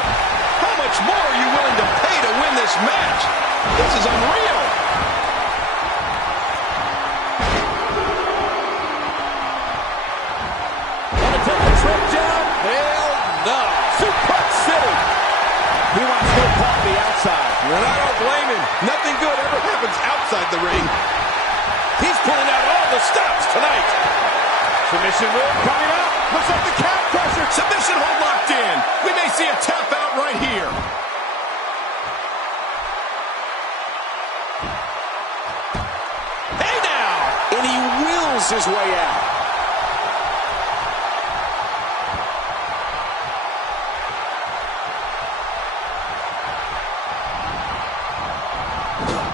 How much more are you willing to pay to win this match? This is unreal. Want to take the trip down? Hell no. Suplex City. He wants no part of the outside. And I don't blame him. Nothing good ever happens outside the ring. He's pulling out all the stops tonight. Submission move coming up. Looks like the calf crusher. Submission hold locked in. We may see a tap out right here. Hey now! And he wills his way out.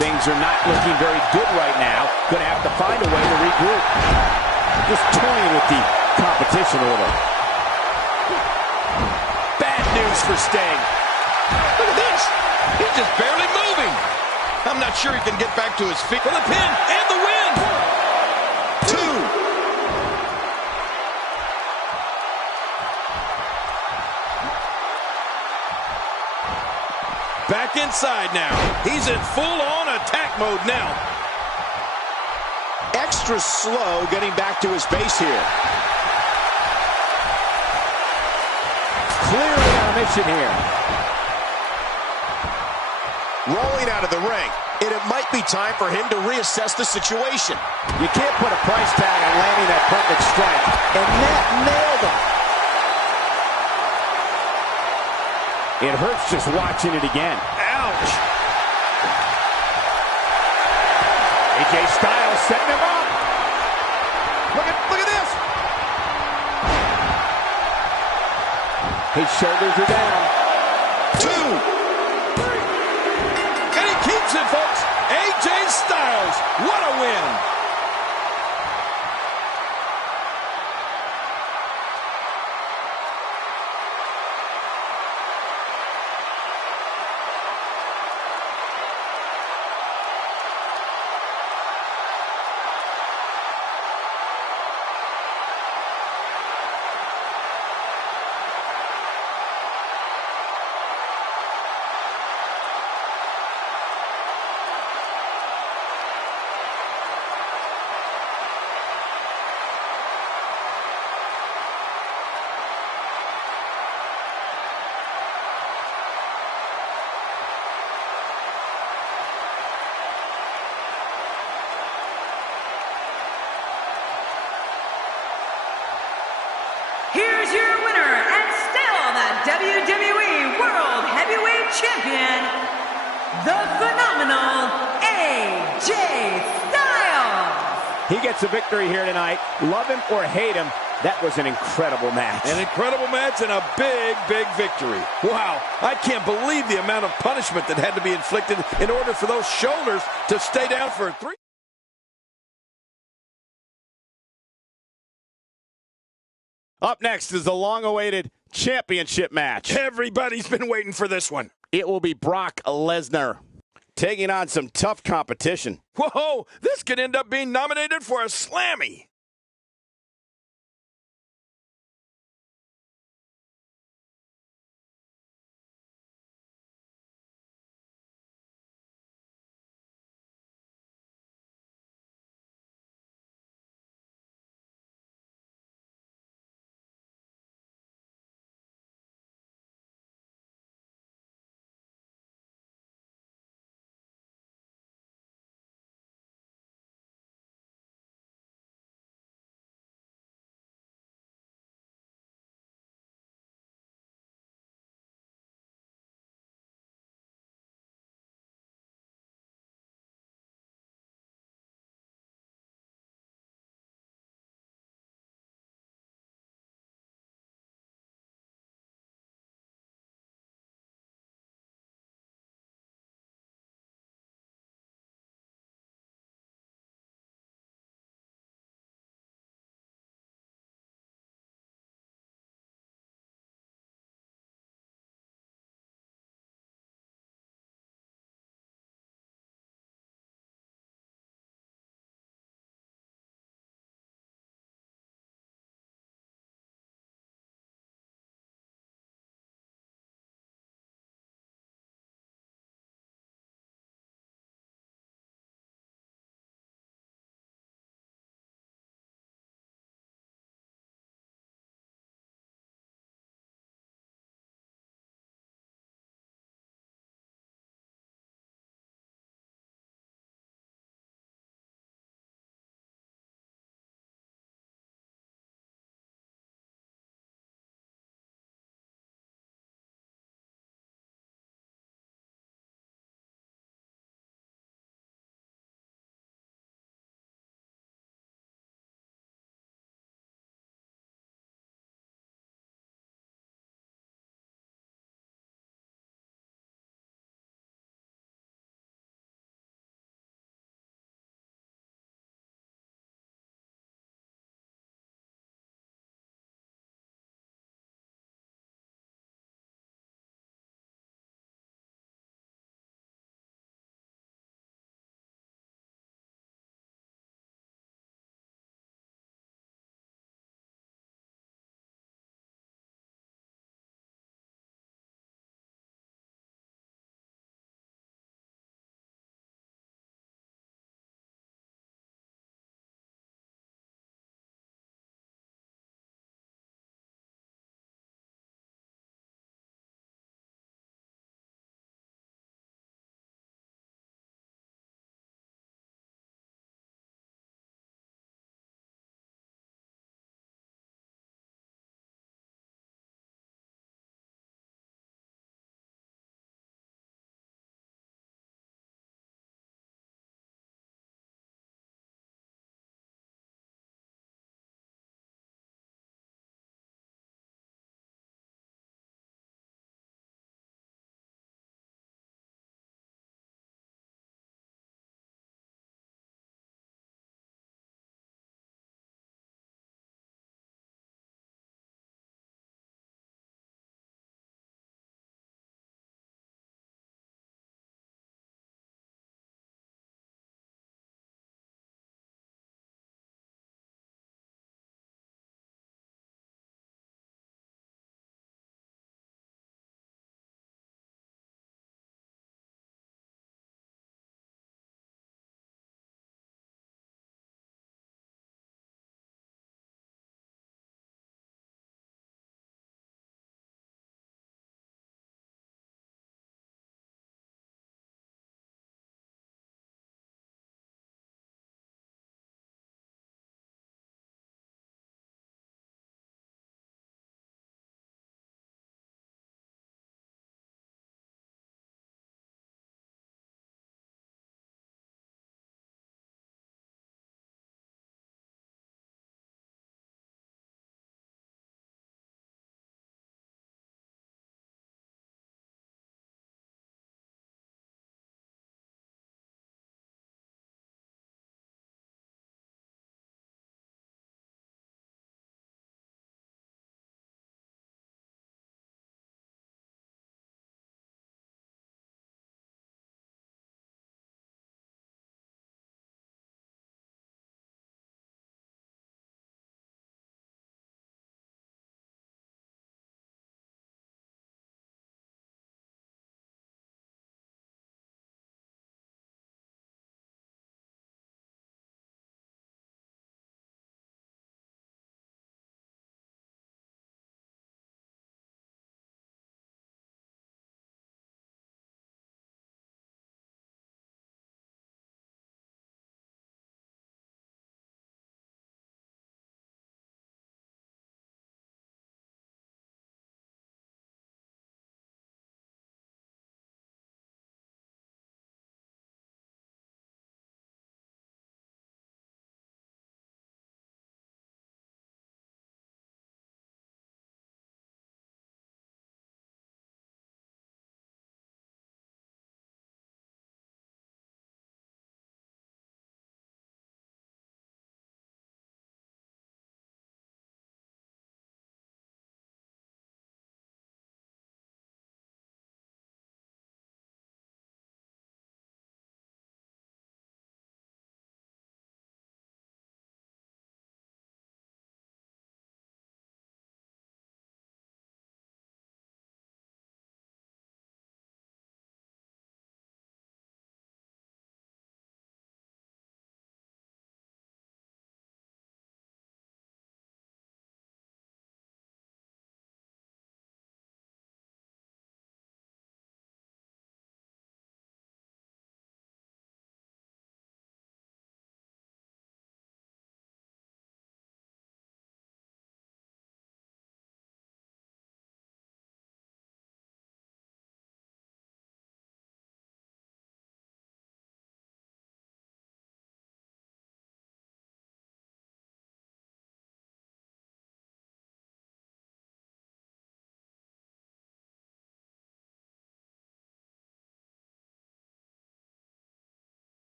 Things are not looking very good right now. Going to have to find a way to regroup. Just toying with the competition order. Bad news for Sting. Look at this. He's just barely moving. I'm not sure he can get back to his feet for the pin and the win. 2. Back inside now. He's in full-on attack mode now. Extra slow getting back to his base here. Clearly on a mission here. Rolling out of the ring. And it might be time for him to reassess the situation. You can't put a price tag on landing that perfect strike. And that nailed him. It hurts just watching it again. Ouch. AJ Styles setting him up. Look at this. His shoulders are down. 2. And he keeps it, folks. AJ Styles. What a win. Here's your winner and still the WWE World Heavyweight Champion, the phenomenal AJ Styles. He gets a victory here tonight. Love him or hate him, that was an incredible match. An incredible match and a big, big victory. Wow, I can't believe the amount of punishment that had to be inflicted in order for those shoulders to stay down for 3. Up next is the long-awaited championship match. Everybody's been waiting for this one. It will be Brock Lesnar taking on some tough competition. Whoa, this could end up being nominated for a Slammy.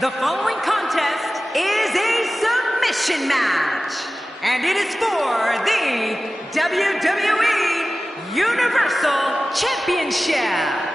The following contest is a submission match, and it is for the WWE Universal Championship.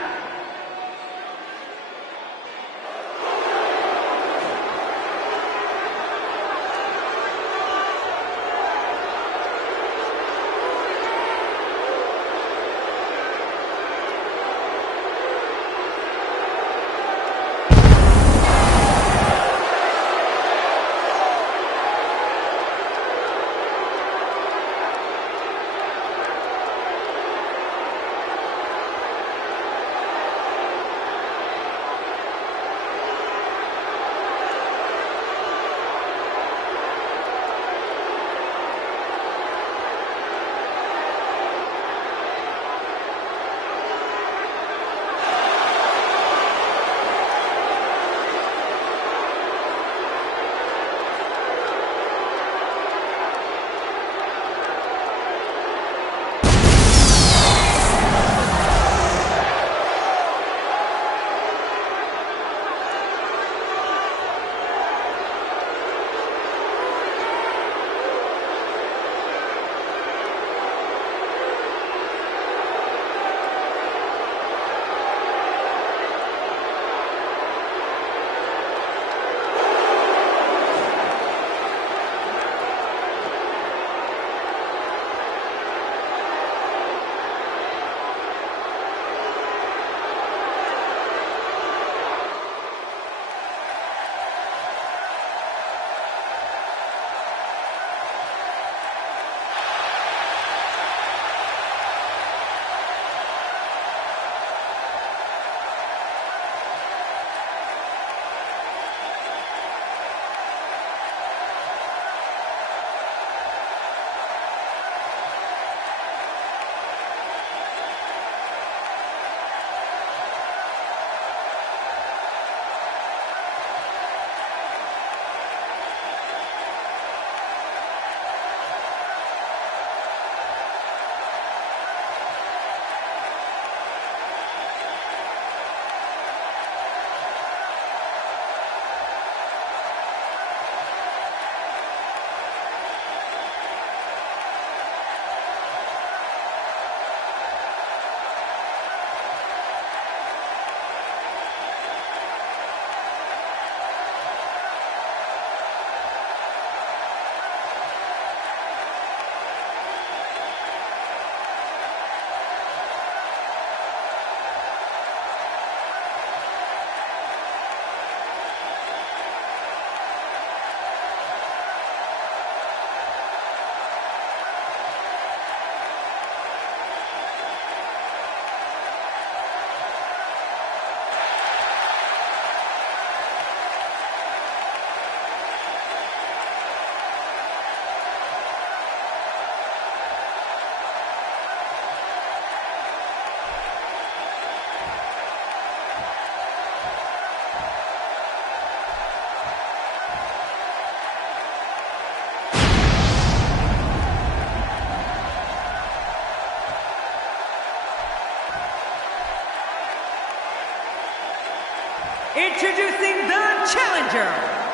Introducing the challenger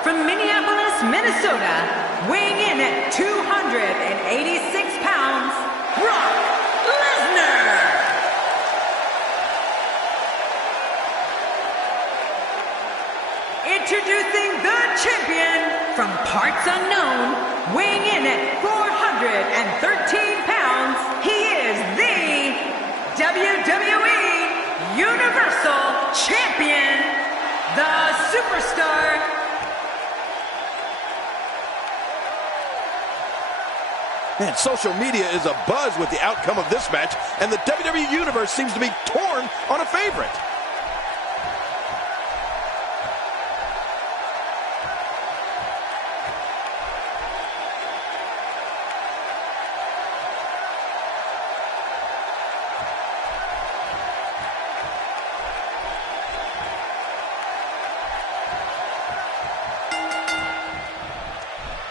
from Minneapolis, Minnesota, weighing in at 286 pounds, Brock Lesnar. Introducing the champion from parts unknown, weighing in at 413 pounds, he is the WWE Universal Champion, the Superstar. Man, social media is abuzz with the outcome of this match, and the WWE Universe seems to be torn on a favorite.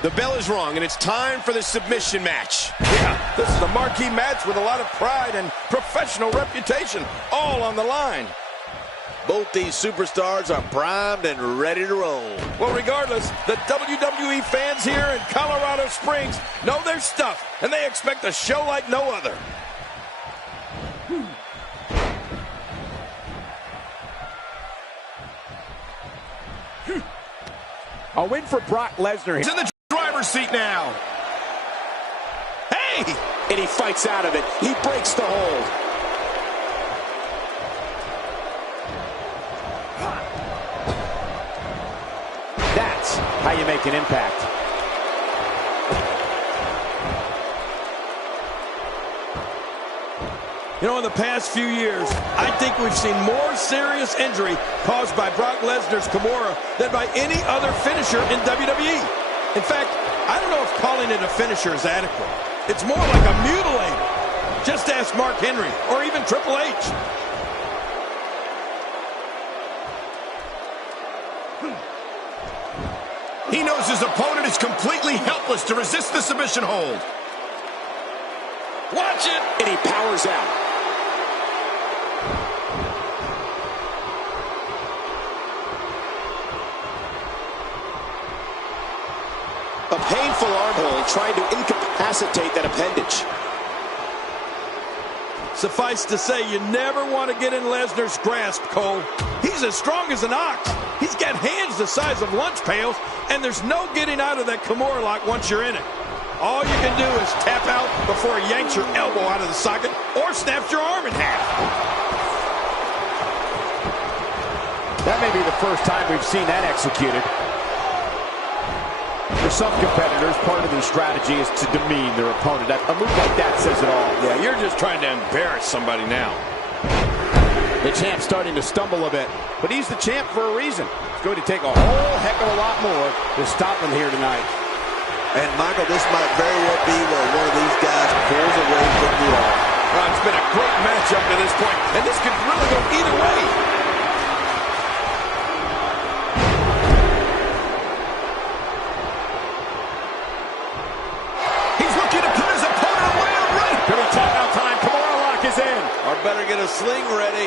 The bell is rung, and it's time for the submission match. Yeah, this is a marquee match with a lot of pride and professional reputation, all on the line. Both these superstars are primed and ready to roll. Well, regardless, the WWE fans here in Colorado Springs know their stuff, and they expect a show like no other. A win for Brock Lesnar. He's in the driver's seat now. Hey! And he fights out of it. He breaks the hold. That's how you make an impact. You know, in the past few years, I think we've seen more serious injury caused by Brock Lesnar's Kimura than by any other finisher in WWE. In fact, I don't know if calling it a finisher is adequate. It's more like a mutilator. Just ask Mark Henry or even Triple H. He knows his opponent is completely helpless to resist the submission hold. Watch it! And he powers out. A painful arm hold trying to incapacitate that appendage. Suffice to say, you never want to get in Lesnar's grasp, Cole. He's as strong as an ox. He's got hands the size of lunch pails, and there's no getting out of that Kimura lock once you're in it. All you can do is tap out before he yanks your elbow out of the socket or snaps your arm in half. That may be the first time we've seen that executed. For some competitors, part of their strategy is to demean their opponent. A move like that says it all. Yeah, you're just trying to embarrass somebody now. The champ's starting to stumble a bit, but he's the champ for a reason. It's going to take a whole heck of a lot more to stop him here tonight. And, Michael, this might very well be where one of these guys pulls away from the arm. Well, it's been a great match up to this point, and this could really go either way. He's looking to put his opponent away outright. Good timeout time. Kimura lock is in. Or better get a sling ready.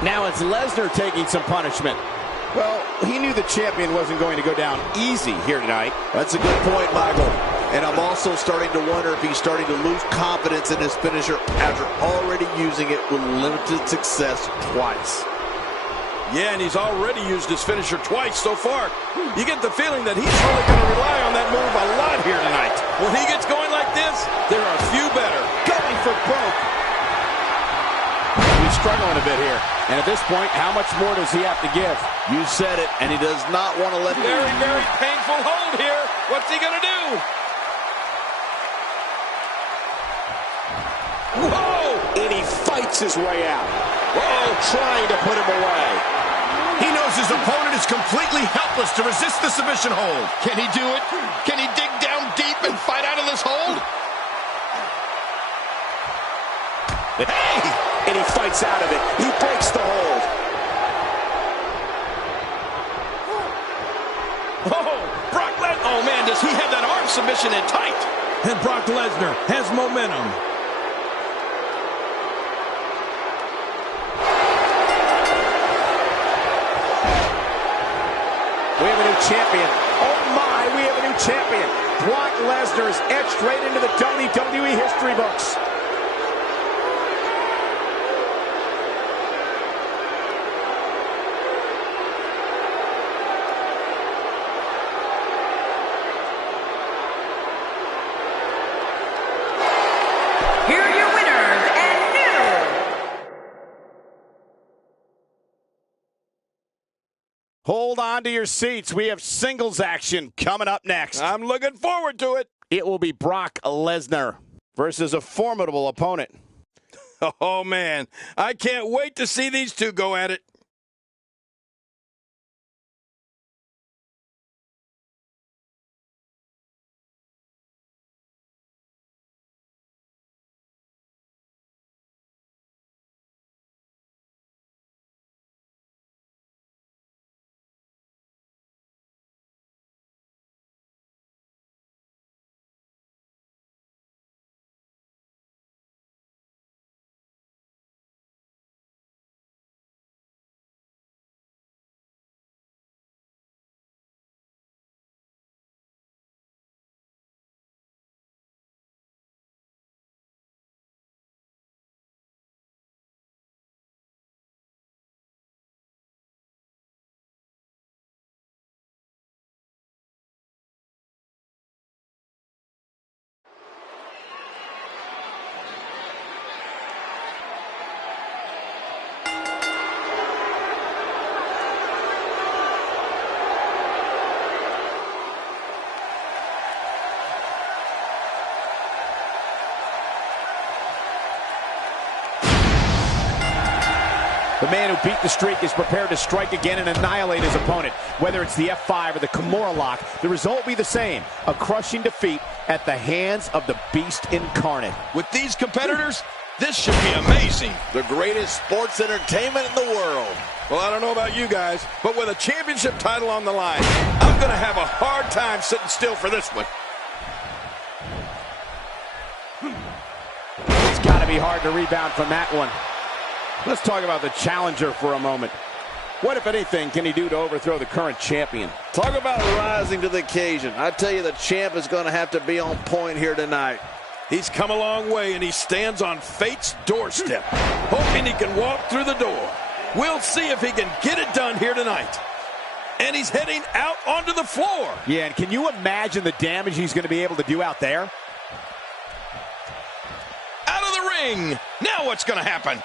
Now it's Lesnar taking some punishment. Well, he knew the champion wasn't going to go down easy here tonight. That's a good point, Michael. And I'm also starting to wonder if he's starting to lose confidence in his finisher after already using it with limited success twice. Yeah, and he's already used his finisher twice so far. You get the feeling that he's really going to rely on that move a lot here tonight. When he gets going like this, there are few better. Going for broke. He's struggling a bit here. And at this point, how much more does he have to give? You said it, and he does not want to let it. Very, very painful hold here. What's he going to do? Whoa! And he fights his way out. Whoa! Trying to put him away. He knows his opponent is completely helpless to resist the submission hold. Can he do it? Can he dig down deep and fight out of this hold? Hey! And he fights out of it. He breaks the hold. Oh, Brock Lesnar. Oh, man, does he have that arm submission in tight? And Brock Lesnar has momentum. We have a new champion. Oh, my, we have a new champion. Brock Lesnar is etched right into the WWE history books. Here are your winners and new. Hold on to your seats. We have singles action coming up next. I'm looking forward to it. It will be Brock Lesnar versus a formidable opponent. Oh, man, I can't wait to see these two go at it. The man who beat the streak is prepared to strike again and annihilate his opponent. Whether it's the F5 or the Kimura lock, the result will be the same. A crushing defeat at the hands of the Beast incarnate. With these competitors, this should be amazing. The greatest sports entertainment in the world. Well, I don't know about you guys, but with a championship title on the line, I'm going to have a hard time sitting still for this one. It's got to be hard to rebound from that one. Let's talk about the challenger for a moment. What, if anything, can he do to overthrow the current champion? Talk about rising to the occasion. I tell you, the champ is going to have to be on point here tonight. He's come a long way, and he stands on fate's doorstep, hoping he can walk through the door. We'll see if he can get it done here tonight. And he's heading out onto the floor. Yeah, and can you imagine the damage he's going to be able to do out there? Out of the ring. Now what's going to happen?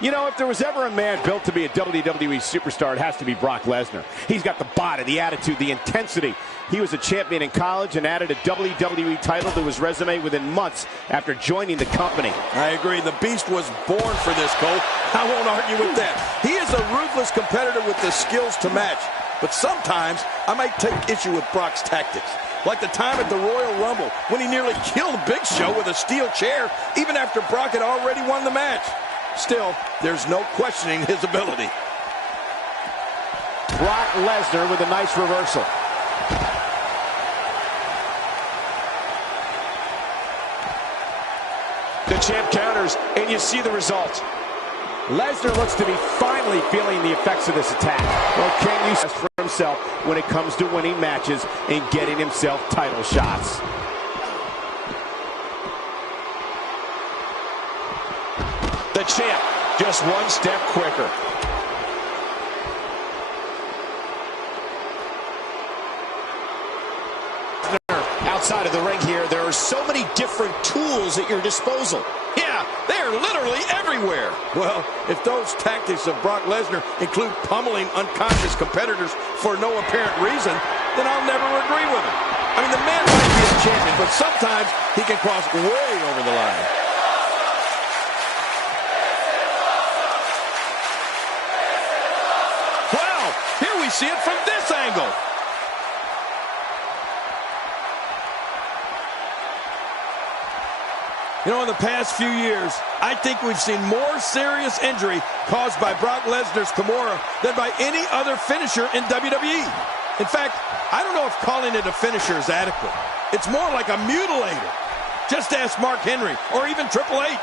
You know, if there was ever a man built to be a WWE superstar, it has to be Brock Lesnar. He's got the body, the attitude, the intensity. He was a champion in college and added a WWE title to his resume within months after joining the company. I agree. The Beast was born for this, Cole. I won't argue with that. He is a ruthless competitor with the skills to match. But sometimes I might take issue with Brock's tactics. Like the time at the Royal Rumble when he nearly killed Big Show with a steel chair even after Brock had already won the match. Still, there's no questioning his ability. Brock Lesnar with a nice reversal. The champ counters, and you see the result. Lesnar looks to be finally feeling the effects of this attack. Well, can you for himself when it comes to winning matches and getting himself title shots? The champ, just one step quicker. Outside of the ring here, there are so many different tools at your disposal. Yeah, they are literally everywhere. Well, if those tactics of Brock Lesnar include pummeling unconscious competitors for no apparent reason, then I'll never agree with him. I mean, the man might be a champion, but sometimes he can cross way over the line. Here we see it from this angle. You know, in the past few years, I think we've seen more serious injury caused by Brock Lesnar's Kimura than by any other finisher in WWE. In fact, I don't know if calling it a finisher is adequate. It's more like a mutilator. Just ask Mark Henry or even Triple H.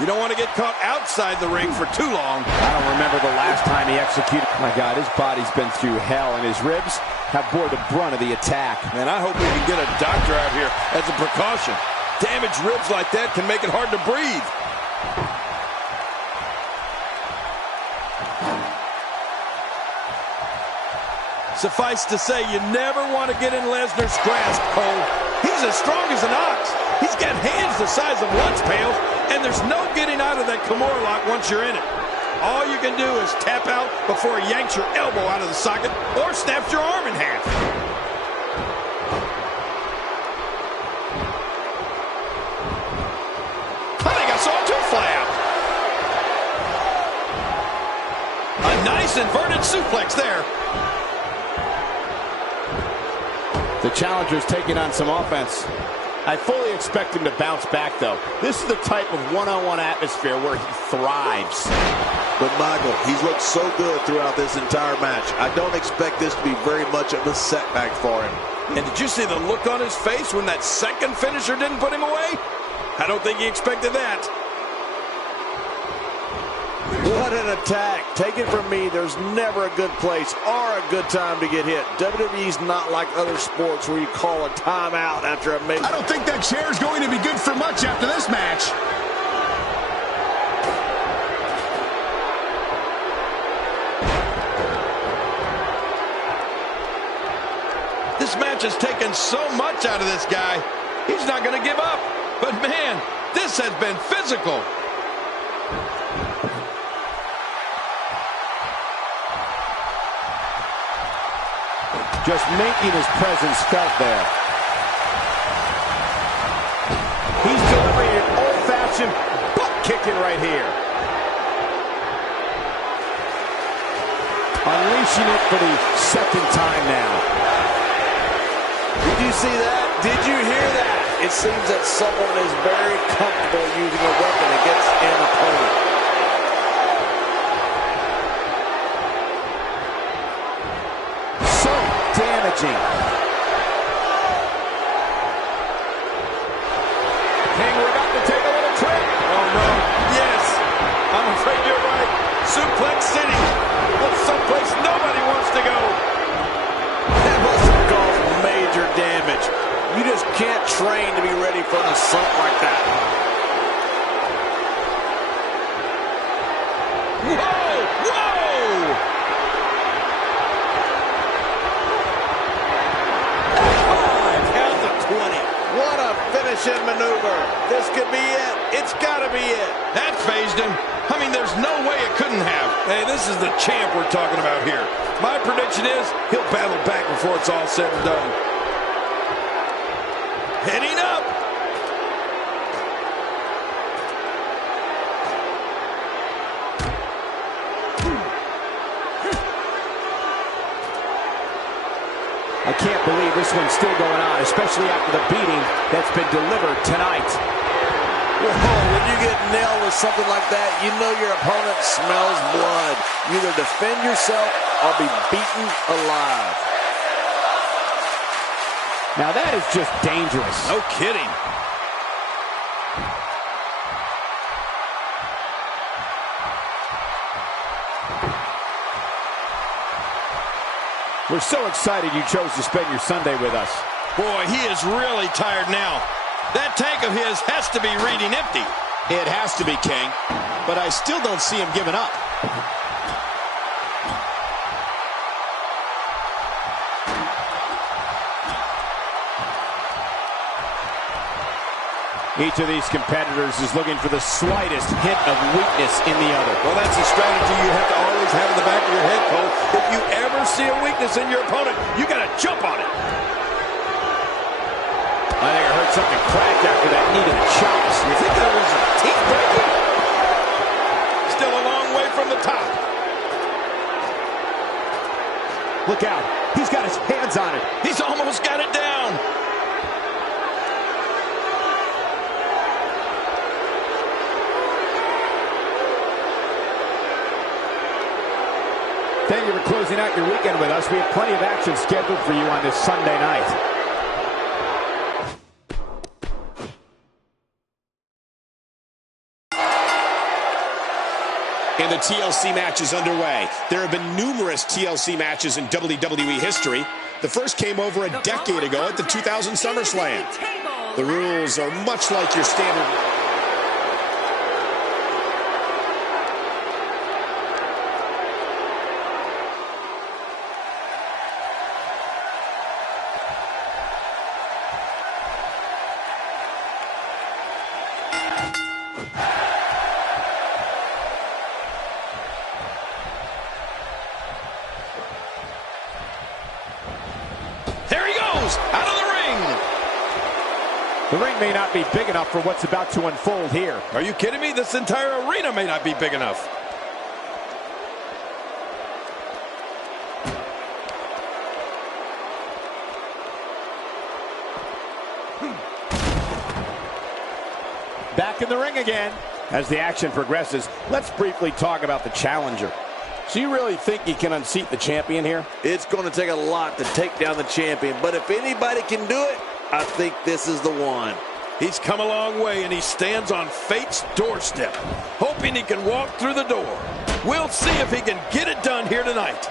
You don't want to get caught outside the ring for too long. I don't remember the last time he executed. My God, his body's been through hell, and his ribs have bore the brunt of the attack. Man, I hope we can get a doctor out here as a precaution. Damaged ribs like that can make it hard to breathe. Suffice to say, you never want to get in Lesnar's grasp, Cole. He's as strong as an ox. He's got hands the size of lunch pails, and there's no getting out of that Kimura lock once you're in it. All you can do is tap out before he yanks your elbow out of the socket or snaps your arm in half. I think I saw two fly out. A nice inverted suplex there. The challenger's taking on some offense. I fully expect him to bounce back, though. This is the type of one-on-one atmosphere where he thrives. But, Michael, he's looked so good throughout this entire match. I don't expect this to be very much of a setback for him. And did you see the look on his face when that second finisher didn't put him away? I don't think he expected that. What an attack. Take it from me, there's never a good place or a good time to get hit. WWE's not like other sports where you call a timeout after a major. I don't think that chair's going to be good for much after this match. This match has taken so much out of this guy. He's not going to give up. But man, this has been physical. Just making his presence felt there. He's delivering an old-fashioned butt kicking right here. Unleashing it for the second time now. Did you see that? Did you hear that? It seems that someone is very comfortable using a weapon against an opponent. So damaging. King, we're about to take a little trip. Oh, no. Yes. I'm afraid you're right. Suplex City. Well, someplace nobody wants to go. That must have caused major damage. You just can't train to be ready for an assault like that. Whoa! Whoa! Count to 20. What a finishing maneuver. This could be it. It's got to be it. That phased him. I mean, there's no way it couldn't have. Hey, this is the champ we're talking about here. My prediction is he'll battle back before it's all said and done. Heading up. I can't believe this one's still going on, especially after the beating that's been delivered tonight. Whoa, when you get nailed with something like that, you know your opponent smells blood. You either defend yourself or be beaten alive. Now that is just dangerous. No kidding. We're so excited you chose to spend your Sunday with us. Boy, he is really tired now. That tank of his has to be reading empty. It has to be, King. But I still don't see him giving up. Each of these competitors is looking for the slightest hint of weakness in the other. Well, that's a strategy you have to always have in the back of your head, Cole. If you ever see a weakness in your opponent, you got to jump on it. I think I heard something crack after that knee to the chops. You think that was a teeth breaker? Still a long way from the top. Look out. He's got his hands on it. He's almost got it down. Thank you for closing out your weekend with us. We have plenty of action scheduled for you on this Sunday night. And the TLC match is underway. There have been numerous TLC matches in WWE history. The first came over a decade ago at the 2000 SummerSlam. The rules are much like your standard. Out of the ring. The ring may not be big enough for what's about to unfold here. Are you kidding me? This entire arena may not be big enough. Back in the ring again. As the action progresses, let's briefly talk about the challenger. So you really think you can unseat the champion here? It's going to take a lot to take down the champion, but if anybody can do it, I think this is the one. He's come a long way, and he stands on fate's doorstep, hoping he can walk through the door. We'll see if he can get it done here tonight.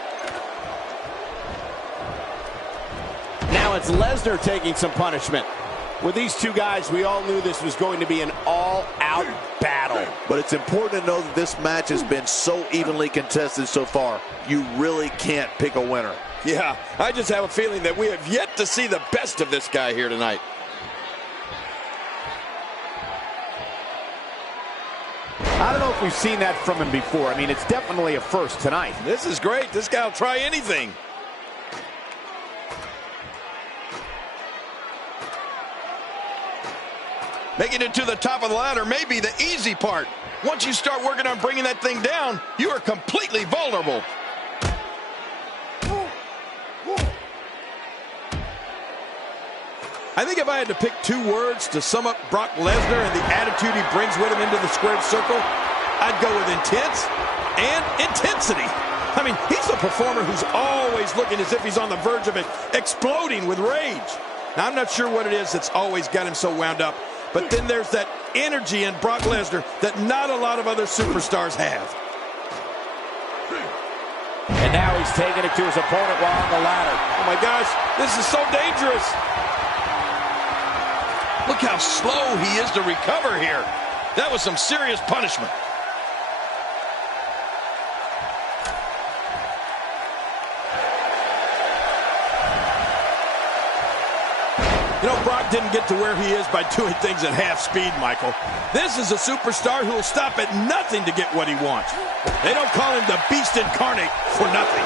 Now it's Lesnar taking some punishment. With these two guys, we all knew this was going to be an all-out battle. But it's important to know that this match has been so evenly contested so far. You really can't pick a winner. Yeah, I just have a feeling that we have yet to see the best of this guy here tonight. I don't know if we've seen that from him before. I mean, it's definitely a first tonight. This is great. This guy will try anything. Making it to the top of the ladder may be the easy part. Once you start working on bringing that thing down, you are completely vulnerable. I think if I had to pick two words to sum up Brock Lesnar and the attitude he brings with him into the squared circle, I'd go with intense and intensity. I mean, he's a performer who's always looking as if he's on the verge of it exploding with rage. Now, I'm not sure what it is that's always got him so wound up, but then there's that energy in Brock Lesnar that not a lot of other superstars have. And now he's taking it to his opponent while on the ladder. Oh my gosh, this is so dangerous. Look how slow he is to recover here. That was some serious punishment. You know, Brock didn't get to where he is by doing things at half speed, Michael. This is a superstar who will stop at nothing to get what he wants. They don't call him the Beast Incarnate for nothing.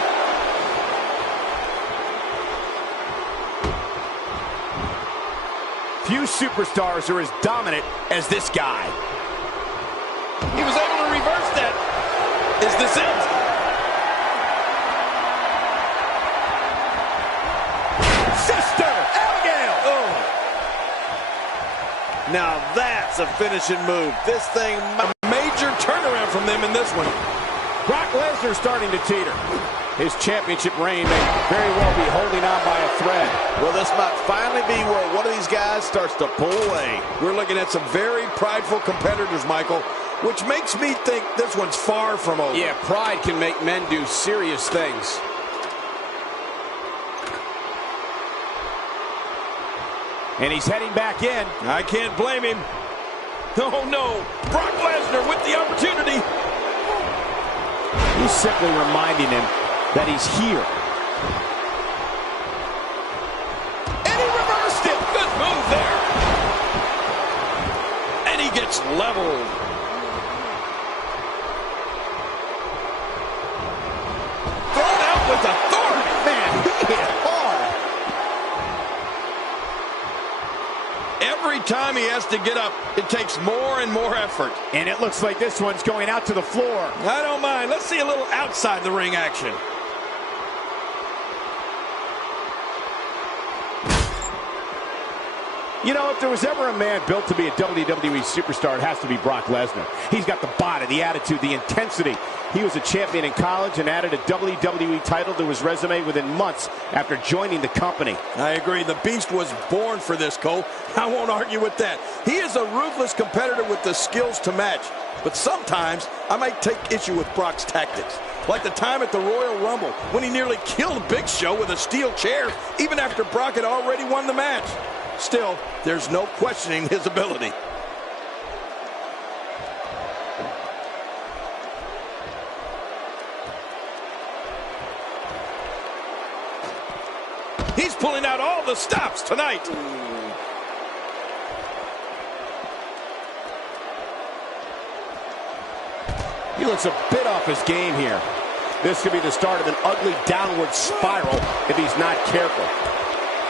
Few superstars are as dominant as this guy. He was able to reverse that. Is this it? Sister Abigail! Oh. Now that's a finishing move. This thing... A major turnaround from them in this one. Brock Lesnar starting to teeter. His championship reign may very well be holding on by a thread. Well, this might finally be where one of these guys starts to pull away. We're looking at some very prideful competitors, Michael, which makes me think this one's far from over. Yeah, pride can make men do serious things. And he's heading back in. I can't blame him. Oh, no. Brock Lesnar with the opportunity. He's simply reminding him that he's here. And he reversed it. Good move there. And he gets leveled. Thrown out with authority. Man, he hit hard. Every time he has to get up, it takes more and more effort. And it looks like this one's going out to the floor. I don't mind. Let's see a little outside the ring action. You know, if there was ever a man built to be a WWE superstar, it has to be Brock Lesnar. He's got the body, the attitude, the intensity. He was a champion in college and added a WWE title to his resume within months after joining the company. I agree. The Beast was born for this, Cole. I won't argue with that. He is a ruthless competitor with the skills to match. But sometimes I might take issue with Brock's tactics. Like the time at the Royal Rumble when he nearly killed Big Show with a steel chair, even after Brock had already won the match. Still, there's no questioning his ability. He's pulling out all the stops tonight. He looks a bit off his game here. This could be the start of an ugly downward spiral if he's not careful.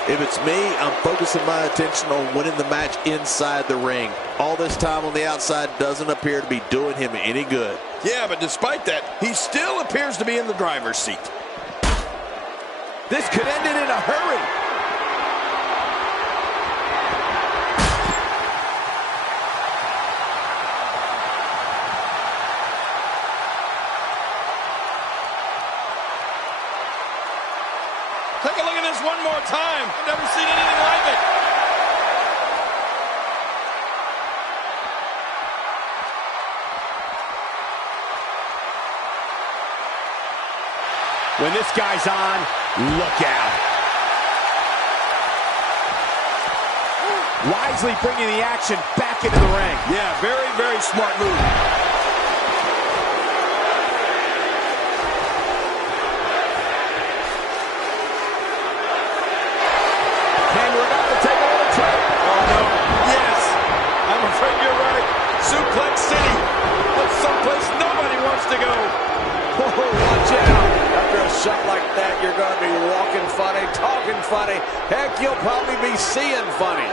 If it's me, I'm focusing my attention on winning the match inside the ring. All this time on the outside doesn't appear to be doing him any good. Yeah, but despite that, he still appears to be in the driver's seat. This could end it in a hurry. Take a look at this one more time. I've never seen anything like it. When this guy's on, look out. Wisely bringing the action back into the ring. Yeah, very, very smart move. And we're about to take a little trip. Oh, no. Yes. I'm afraid you're right. Suplex City. That's someplace nobody wants to go. Oh, watch out. After a shot like that, you're going to be walking funny, talking funny. Heck, you'll probably be seeing funny.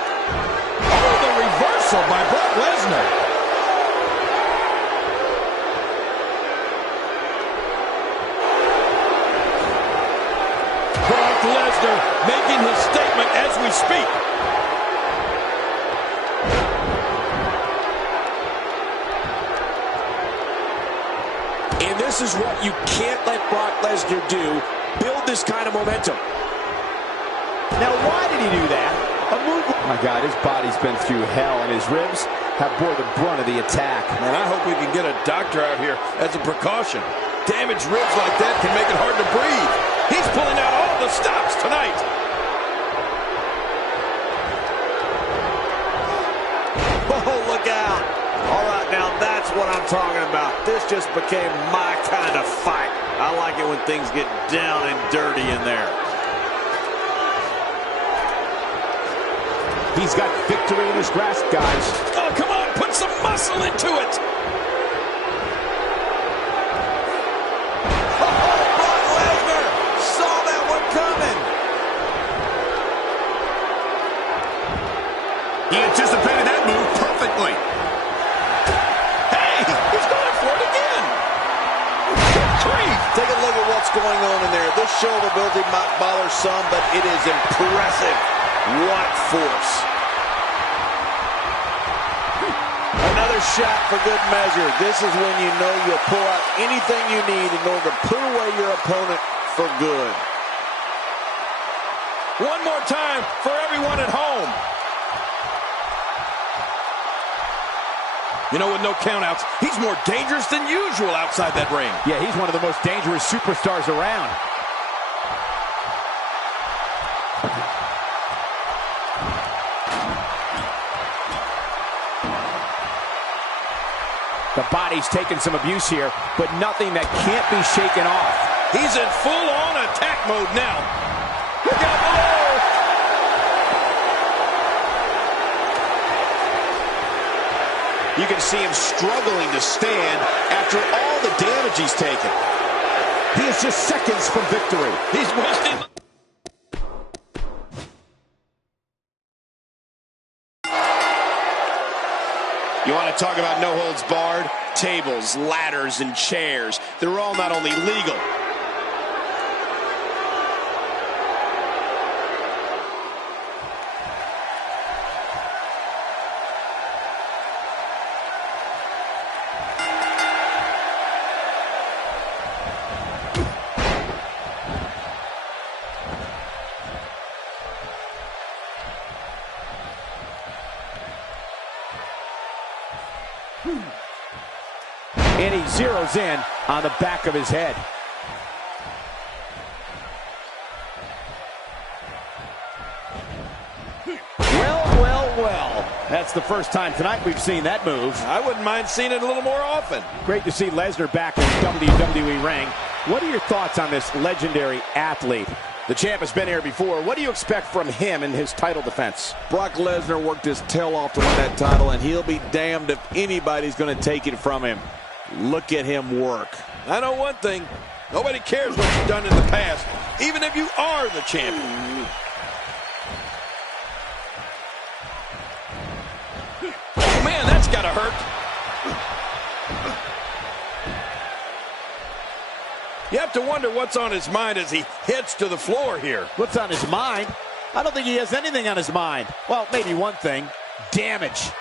Oh, the reversal by Brock Lesnar. Brock Lesnar making his statement as we speak. And this is what you can't let Brock Lesnar do. Build this kind of momentum. Now, why did he do that? A move. Oh my God, his body's been through hell, and his ribs have bore the brunt of the attack. Man, I hope we can get a doctor out here as a precaution. Damaged ribs like that can make it hard to breathe. He's pulling out all the stops tonight. Oh, look out. All right, now that's what I'm talking about. This just became my kind of fight. I like it when things get down and dirty in there. He's got victory in his grasp, guys. Oh, come on, put some muscle into it. Oh, Brock Lesnar saw that one coming. He anticipated that move perfectly. Hey, he's going for it again. Take a look at what's going on in there. This show of ability might bother some, but it is impressive. What force. Another shot for good measure. This is when you know you'll pull out anything you need in order to put away your opponent for good. One more time for everyone at home. You know, with no countouts, he's more dangerous than usual outside that ring. Yeah, he's one of the most dangerous superstars around. The body's taking some abuse here, but nothing that can't be shaken off. He's in full-on attack mode now. Look out below. You can see him struggling to stand after all the damage he's taken. He is just seconds from victory. He's wasting. You want to talk about no holds barred? Tables, ladders, and chairs. They're all not only legal. And he zeroes in on the back of his head. Well. That's the first time tonight we've seen that move. I wouldn't mind seeing it a little more often. Great to see Lesnar back in the WWE ring. What are your thoughts on this legendary athlete? The champ has been here before. What do you expect from him in his title defense? Brock Lesnar worked his tail off to win that title, and he'll be damned if anybody's going to take it from him. Look at him work. I know one thing. Nobody cares what you've done in the past, even if you are the champion. Oh, man, that's got to hurt. You have to wonder what's on his mind as he heads to the floor here. What's on his mind? I don't think he has anything on his mind. Well, maybe one thing. Damage.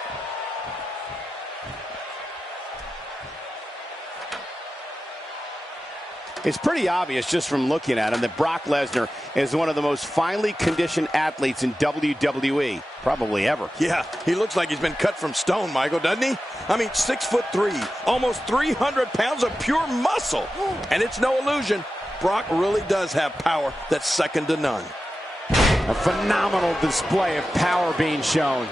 It's pretty obvious just from looking at him that Brock Lesnar is one of the most finely conditioned athletes in WWE, probably ever. Yeah, he looks like he's been cut from stone, Michael, doesn't he? I mean, 6'3", almost 300 pounds of pure muscle. And it's no illusion, Brock really does have power that's second to none. A phenomenal display of power being shown.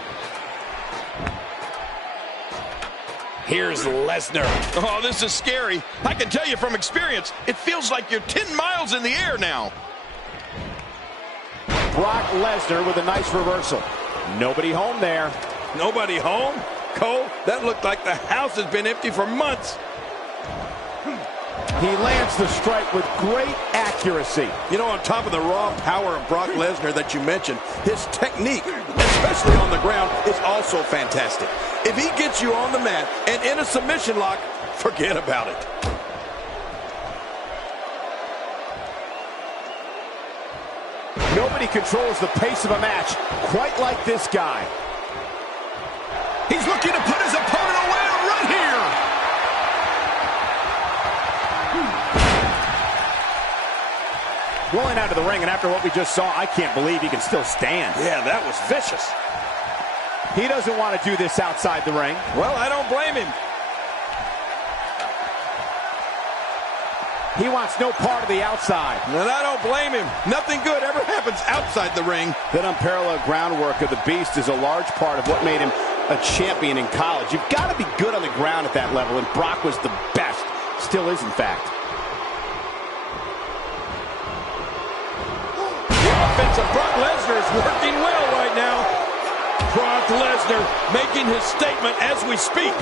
Here's Lesnar. Oh, this is scary. I can tell you from experience, it feels like you're 10 miles in the air now. Brock Lesnar with a nice reversal. Nobody home there. Nobody home? Cole, that looked like the house has been empty for months. He lands the strike with great accuracy. You know, on top of the raw power of Brock Lesnar that you mentioned, his technique, especially on the ground, is also fantastic. If he gets you on the mat and in a submission lock, forget about it. Nobody controls the pace of a match quite like this guy. He's looking to put his opponent away right here. Rolling out of the ring, and after what we just saw, I can't believe he can still stand. Yeah, that was vicious. He doesn't want to do this outside the ring. Well, I don't blame him. He wants no part of the outside. And I don't blame him. Nothing good ever happens outside the ring. That unparalleled groundwork of the Beast is a large part of what made him a champion in college. You've got to be good on the ground at that level, and Brock was the best. Still is, in fact. The offense of Brock Lesnar is working well right now. Brock Lesnar making his statement as we speak.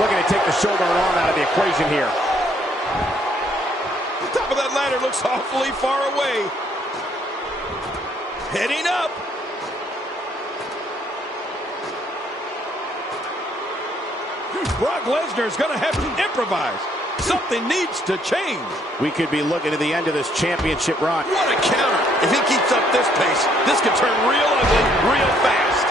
Looking to take the shoulder and arm out of the equation here. The top of that ladder looks awfully far away. Heading up. Brock Lesnar is going to have to improvise. Something needs to change. We could be looking at the end of this championship run. What a counter. If he keeps up this pace, this could turn real ugly real fast.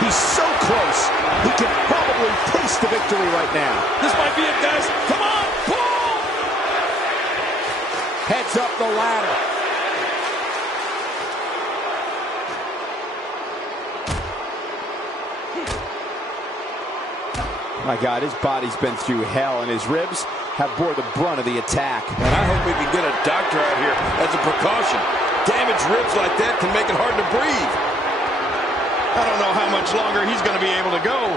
He's so close. He can probably taste the victory right now. This might be it, guys. Come on, pull! Heads up the ladder. My God, his body's been through hell, and his ribs have bore the brunt of the attack. And I hope we can get a doctor out here as a precaution. Damaged ribs like that can make it hard to breathe. I don't know how much longer he's going to be able to go.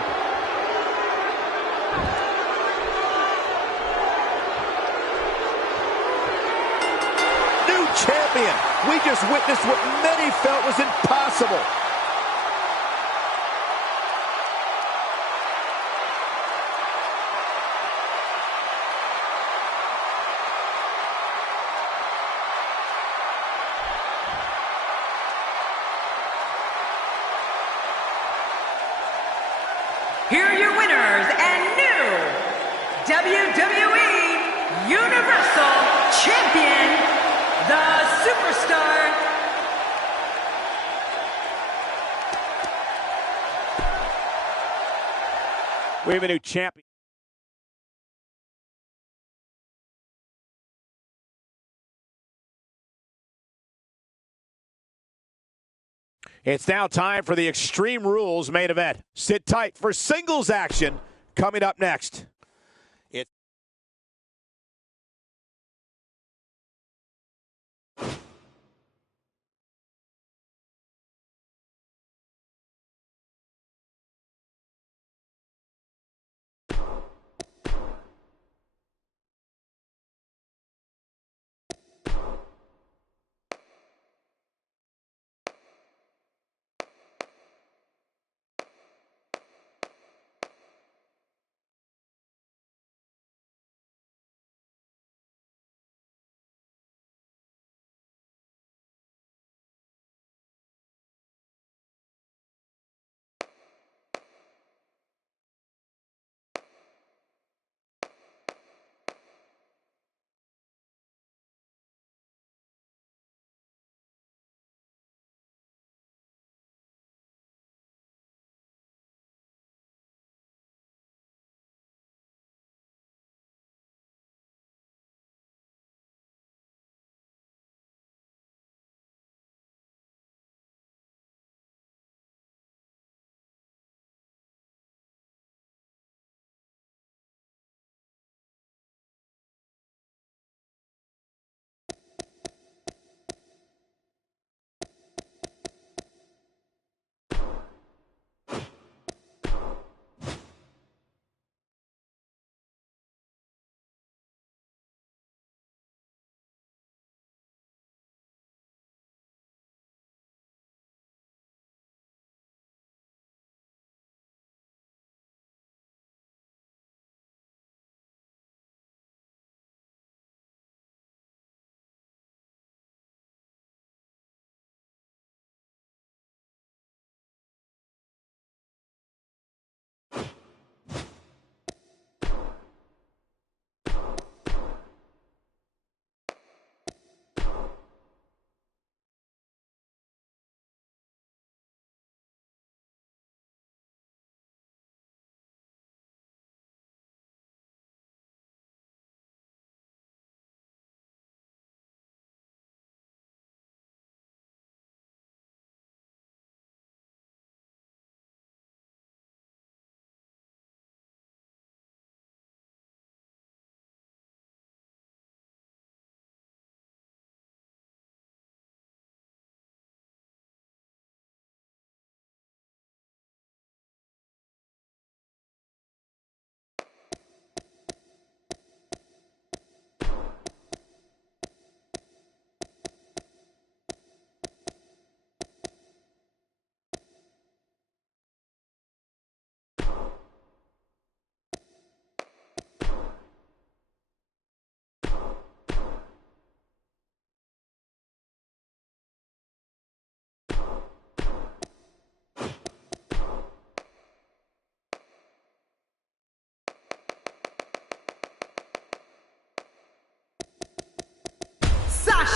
New champion. We just witnessed what many felt was impossible. Here are your winners and new WWE Universal Champion, the Superstar. We have a new champion. It's now time for the Extreme Rules main event. Sit tight for singles action coming up next.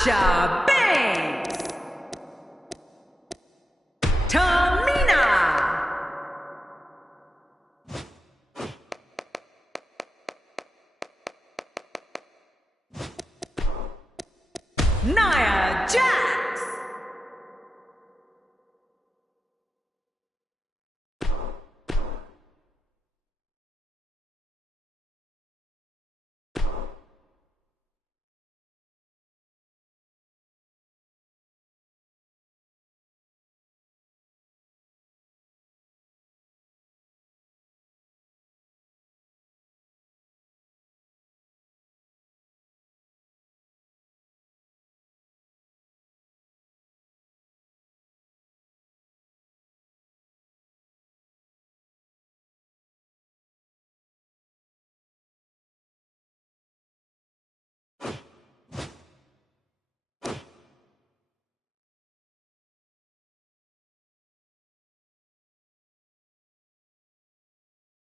Sasha Banks. Tamina. Nia Jax.